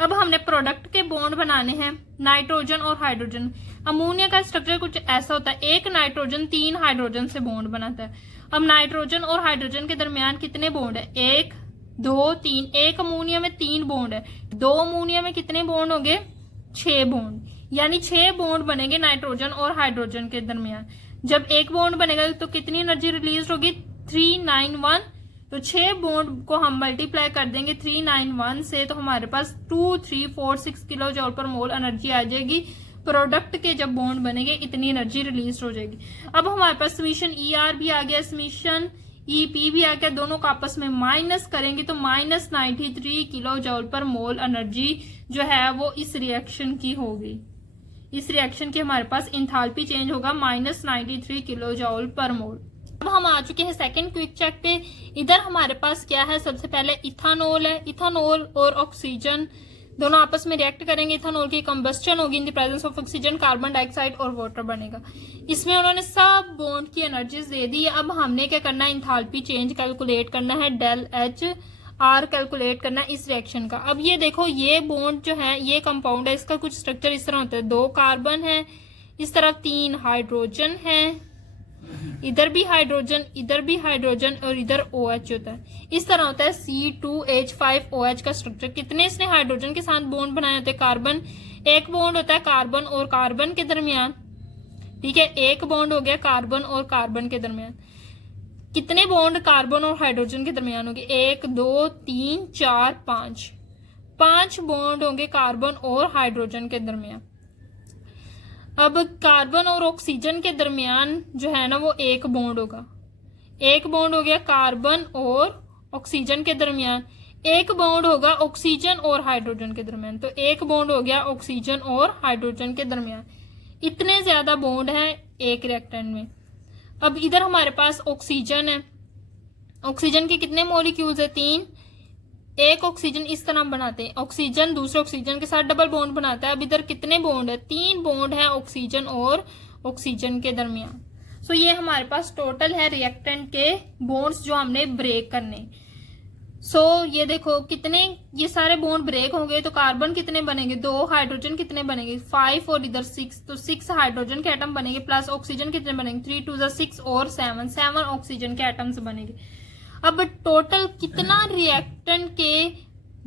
अब हमने प्रोडक्ट के बॉन्ड बनाने हैं, नाइट्रोजन और हाइड्रोजन। अमोनिया का स्ट्रक्चर कुछ ऐसा होता है, एक नाइट्रोजन 3 हाइड्रोजन से बॉन्ड बनाता है। अब नाइट्रोजन और हाइड्रोजन के दरमियान कितने बॉन्ड है, 1 2 3। एक अमोनिया में 3 बॉन्ड है, 2 अमोनिया में कितने बॉन्ड होंगे, 6 बॉन्ड, यानी 6 बॉन्ड बनेंगे नाइट्रोजन और हाइड्रोजन के दरमियान। जब एक बॉन्ड बनेगा तो कितनी एनर्जी रिलीज होगी, 391। तो 6 बॉन्ड को हम मल्टीप्लाई कर देंगे 391 से, तो हमारे पास 2346 किलो जूल पर मोल एनर्जी आ जाएगी। प्रोडक्ट के जब बॉन्ड बनेंगे इतनी एनर्जी रिलीज हो जाएगी। अब हमारे पास समीशन ER भी आ गया, समीशन EP भी आ गया, दोनों को आपस में माइनस करेंगे तो -93 किलो जूल पर मोल एनर्जी जो है वो इस रिएक्शन की होगी। इस रिएक्शन की हमारे पास इंथैल्पी चेंज होगा -93 किलो जूल पर मोल। अब हम आ चुके हैं सेकंड क्विक चेक पे। इधर हमारे पास क्या है, सबसे पहले इथानॉल है। इथानॉल और ऑक्सीजन दोनों आपस में रिएक्ट करेंगे, इथानॉल की कंबस्टन होगी in the presence of oxygen, carbon dioxide और वाटर बनेगा। इसमें उन्होंने सब बॉन्ड की एनर्जीज दे दी। अब हमने क्या करना है, इंथैल्पी चेंज कैलकुलेट करना है, डेल एच आर कैलकुलेट करना है इस रिएक्शन का। अब ये देखो, ये बॉन्ड जो है ये कंपाउंड है, इसका कुछ स्ट्रक्चर इस तरह होता है, 2 कार्बन है, इस तरफ 3 हाइड्रोजन है, इधर भी हाइड्रोजन, इधर भी हाइड्रोजन और इधर OH होता है। इस तरह होता है C2H5OH का स्ट्रक्चर। कितने इसने हाइड्रोजन के साथ बॉन्ड बनाए होते हैं, कार्बन, एक बॉन्ड होता है कार्बन और कार्बन के दरमियान, ठीक है, एक बॉन्ड हो गया कार्बन और कार्बन के दरमियान। कितने बॉन्ड कार्बन और हाइड्रोजन के दरमियान होंगे, 1 2 3 4 5 5 बॉन्ड होंगे कार्बन और हाइड्रोजन के दरमियान। अब कार्बन और ऑक्सीजन के दरमियान जो है ना वो एक बॉन्ड होगा, एक बॉन्ड हो गया कार्बन और ऑक्सीजन के दरमियान, एक बॉन्ड होगा ऑक्सीजन और हाइड्रोजन के दरमियान। तो एक बॉन्ड हो गया ऑक्सीजन और हाइड्रोजन के दरमियान। इतने ज्यादा बॉन्ड हैं एक रिएक्टेंट में। अब इधर हमारे पास ऑक्सीजन है, ऑक्सीजन के कितने मॉलिक्यूल्स है? 3। एक ऑक्सीजन इस तरह बनाते हैं, ऑक्सीजन दूसरे ऑक्सीजन के साथ डबल बॉन्ड बनाता है। अब इधर कितने बॉन्ड है? 3 बॉन्ड है ऑक्सीजन और ऑक्सीजन के दरमियान। सो ये हमारे पास टोटल है रिएक्टेंट के बॉन्ड्स जो हमने ब्रेक करने। सो ये देखो कितने, ये सारे बॉन्ड ब्रेक होंगे तो कार्बन कितने बनेंगे? 2, हाइड्रोजन कितने बनेंगे? 5 और इधर 6, तो 6 हाइड्रोजन के एटम बनेंगे, प्लस ऑक्सीजन कितने बनेंगे? 3 2 6 और 7 ऑक्सीजन के एटम्स बनेंगे। अब टोटल कितना रिएक्टेंट के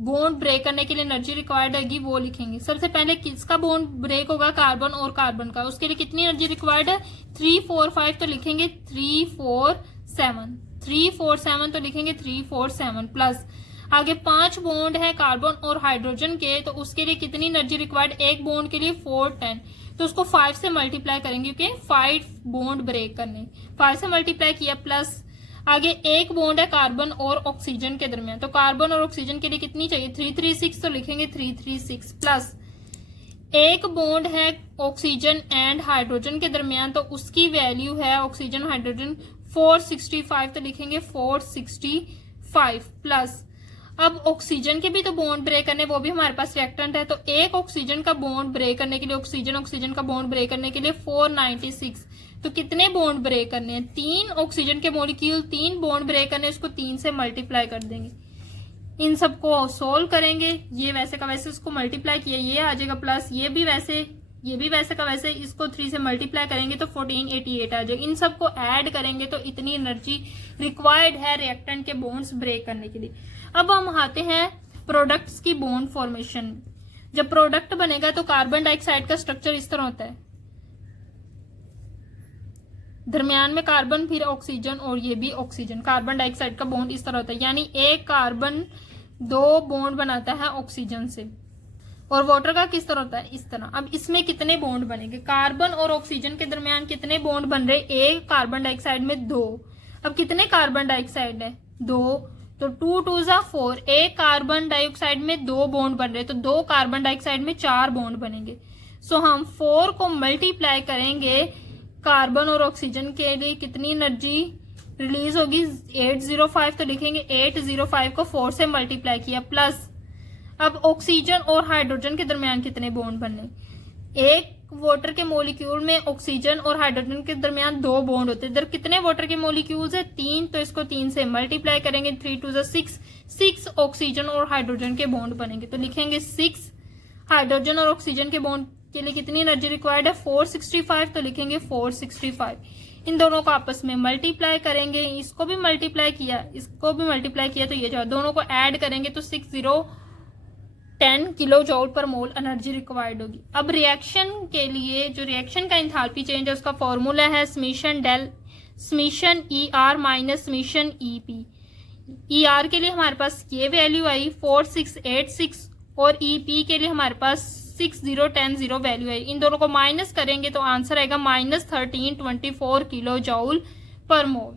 बॉन्ड ब्रेक करने के लिए एनर्जी रिक्वायर्ड होगी वो लिखेंगे। सबसे पहले किसका बॉन्ड ब्रेक होगा? कार्बन और कार्बन का। उसके लिए कितनी एनर्जी रिक्वायर्ड है? 3 4 5, तो लिखेंगे 3 4 7, 3 4 7 तो लिखेंगे 3 4 7, प्लस आगे 5 बॉन्ड है कार्बन और हाइड्रोजन के, तो उसके लिए कितनी एनर्जी रिक्वायर्ड? एक बॉन्ड के लिए 4 10, तो उसको 5 से मल्टीप्लाई करेंगे क्योंकि 5 बॉन्ड ब्रेक करने, 5 से मल्टीप्लाई किया, प्लस आगे एक बॉन्ड है कार्बन और ऑक्सीजन के दरमियान, तो कार्बन और ऑक्सीजन के लिए कितनी चाहिए? 3 3 6, तो लिखेंगे 3 3 6, प्लस एक बॉन्ड है ऑक्सीजन एंड हाइड्रोजन के दरमियान, तो उसकी वैल्यू है ऑक्सीजन हाइड्रोजन 465, तो लिखेंगे 465, प्लस अब ऑक्सीजन के भी तो बॉन्ड ब्रेक करने, वो भी हमारे पास रिएक्टेंट है, तो एक ऑक्सीजन का बॉन्ड ब्रेक करने के लिए, ऑक्सीजन का बॉन्ड ब्रेक करने के लिए 496, तो कितने बॉन्ड ब्रेक करने हैं? 3 ऑक्सीजन के मॉलिक्यूल 3 बॉन्ड ब्रेक करने, उसको 3 से मल्टीप्लाई कर देंगे। इन सबको सोल्व करेंगे, ये वैसे का वैसे उसको मल्टीप्लाई किया, ये आ जाएगा, प्लस ये भी वैसे का वैसे, इसको 3 से मल्टीप्लाई करेंगे तो 1488 आ जाएगा। इन सबको ऐड करेंगे तो इतनी एनर्जी रिक्वायर्ड है रिएक्टेंट के बॉन्ड्स ब्रेक करने के लिए। अब हम आते हैं प्रोडक्ट्स की बॉन्ड फॉर्मेशन। जब प्रोडक्ट बनेगा तो कार्बन डाइऑक्साइड का स्ट्रक्चर इस तरह होता है, दरमियान में कार्बन, फिर ऑक्सीजन और ये भी ऑक्सीजन। कार्बन डाइऑक्साइड का बॉन्ड इस तरह होता है, यानी एक कार्बन 2 बॉन्ड बनाता है ऑक्सीजन से। और वाटर का किस तरह होता है? इस तरह। अब इसमें कितने बॉन्ड बनेंगे? कार्बन और ऑक्सीजन के दरमियान कितने बॉन्ड बन रहे? एक कार्बन डाइऑक्साइड में 2। अब कितने कार्बन डाइऑक्साइड है? 2, तो 2 2 4, एक कार्बन डाइऑक्साइड में 2 बॉन्ड बन रहे, तो 2 कार्बन डाइऑक्साइड में 4 बॉन्ड बनेंगे। सो हम 4 को मल्टीप्लाई करेंगे, कार्बन और ऑक्सीजन के लिए कितनी एनर्जी रिलीज होगी? 805, तो लिखेंगे 805 को 4 से मल्टीप्लाई किया, प्लस अब ऑक्सीजन और हाइड्रोजन के दरमियान कितने बॉन्ड बनने? एक वाटर के मॉलिक्यूल में ऑक्सीजन और हाइड्रोजन के दरमियान 2 बॉन्ड होते हैं। इधर कितने वाटर के मॉलिक्यूल्स है? 3, तो इसको 3 से मल्टीप्लाई करेंगे, 3 2 6, 6 ऑक्सीजन और हाइड्रोजन के बॉन्ड बनेंगे, तो लिखेंगे 6 हाइड्रोजन और ऑक्सीजन के बॉन्ड के लिए कितनी एनर्जी रिक्वायर्ड है? 465, तो लिखेंगे 465। इन दोनों को आपस में मल्टीप्लाई करेंगे, इसको भी मल्टीप्लाई किया, इसको भी मल्टीप्लाई किया, तो ये जो दोनों को ऐड करेंगे तो 6010 किलो जूल पर मोल एनर्जी रिक्वायर्ड होगी। अब रिएक्शन के लिए जो रिएक्शन का एंथैल्पी चेंज है उसका फॉर्मूला है summation ER minus summation EP। ER के लिए हमारे पास ये वैल्यू आई 4686 और EP के लिए हमारे पास 6010 वैल्यू है। इन दोनों को माइनस करेंगे तो आंसर आएगा -1324 किलो जूल पर मोल।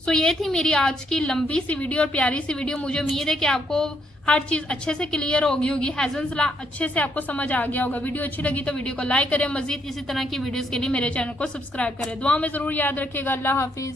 सो ये थी मेरी आज की लंबी सी वीडियो और प्यारी सी वीडियो। मुझे उम्मीद है कि आपको हर चीज अच्छे से क्लियर हो गई होगी, हेजल्स लॉ अच्छे से आपको समझ आ गया होगा। वीडियो अच्छी लगी तो वीडियो को लाइक करें, मजीद इसी तरह की वीडियोस के लिए मेरे चैनल को सब्सक्राइब करें। दुआ में जरूर याद रखिएगा। अल्लाह हाफिज।